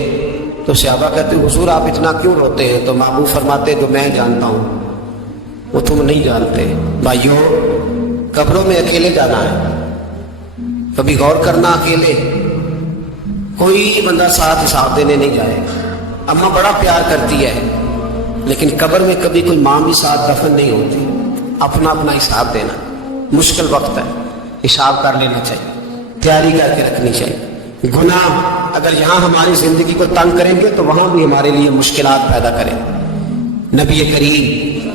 تو صحابہ کہتے حضور آپ اتنا کیوں روتے ہیں؟ تو محبوب فرماتے جو میں جانتا ہوں وہ تم نہیں جانتے۔ بھائیوں، قبروں میں اکیلے جانا ہے، کبھی غور کرنا، اکیلے کوئی بندہ ساتھ حساب دینے نہیں جائے۔ اماں بڑا پیار کرتی ہے لیکن قبر میں کبھی کوئی ماں بھی ساتھ دفن نہیں ہوتی۔ اپنا اپنا حساب دینا، مشکل وقت ہے، حساب کر لینا چاہیے، تیاری کر کے رکھنی چاہیے۔ گناہ اگر یہاں ہماری زندگی کو تنگ کریں گے تو وہاں بھی ہمارے لیے مشکلات پیدا کریں۔ نبی کریم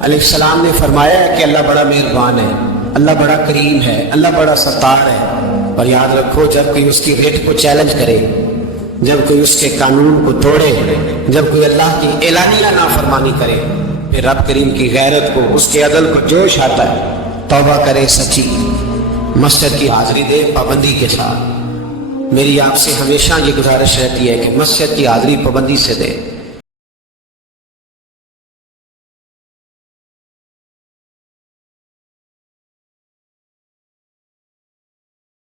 علیہ السلام نے فرمایا ہے کہ اللہ بڑا مہربان ہے، اللہ بڑا کریم ہے، اللہ بڑا ستار ہے۔ اور یاد رکھو، جب کوئی اس کی ریٹ کو چیلنج کرے، جب کوئی اس کے قانون کو توڑے، جب کوئی اللہ کی اعلانیہ نافرمانی کرے، پھر رب کریم کی غیرت کو، اس کے عدل کو جوش آتا ہے، توبہ کرے سچی، مسجد کی حاضری دے پابندی کے ساتھ۔ میری آپ سے ہمیشہ یہ گزارش رہتی ہے کہ مسجد کی حاضری پابندی سے دے۔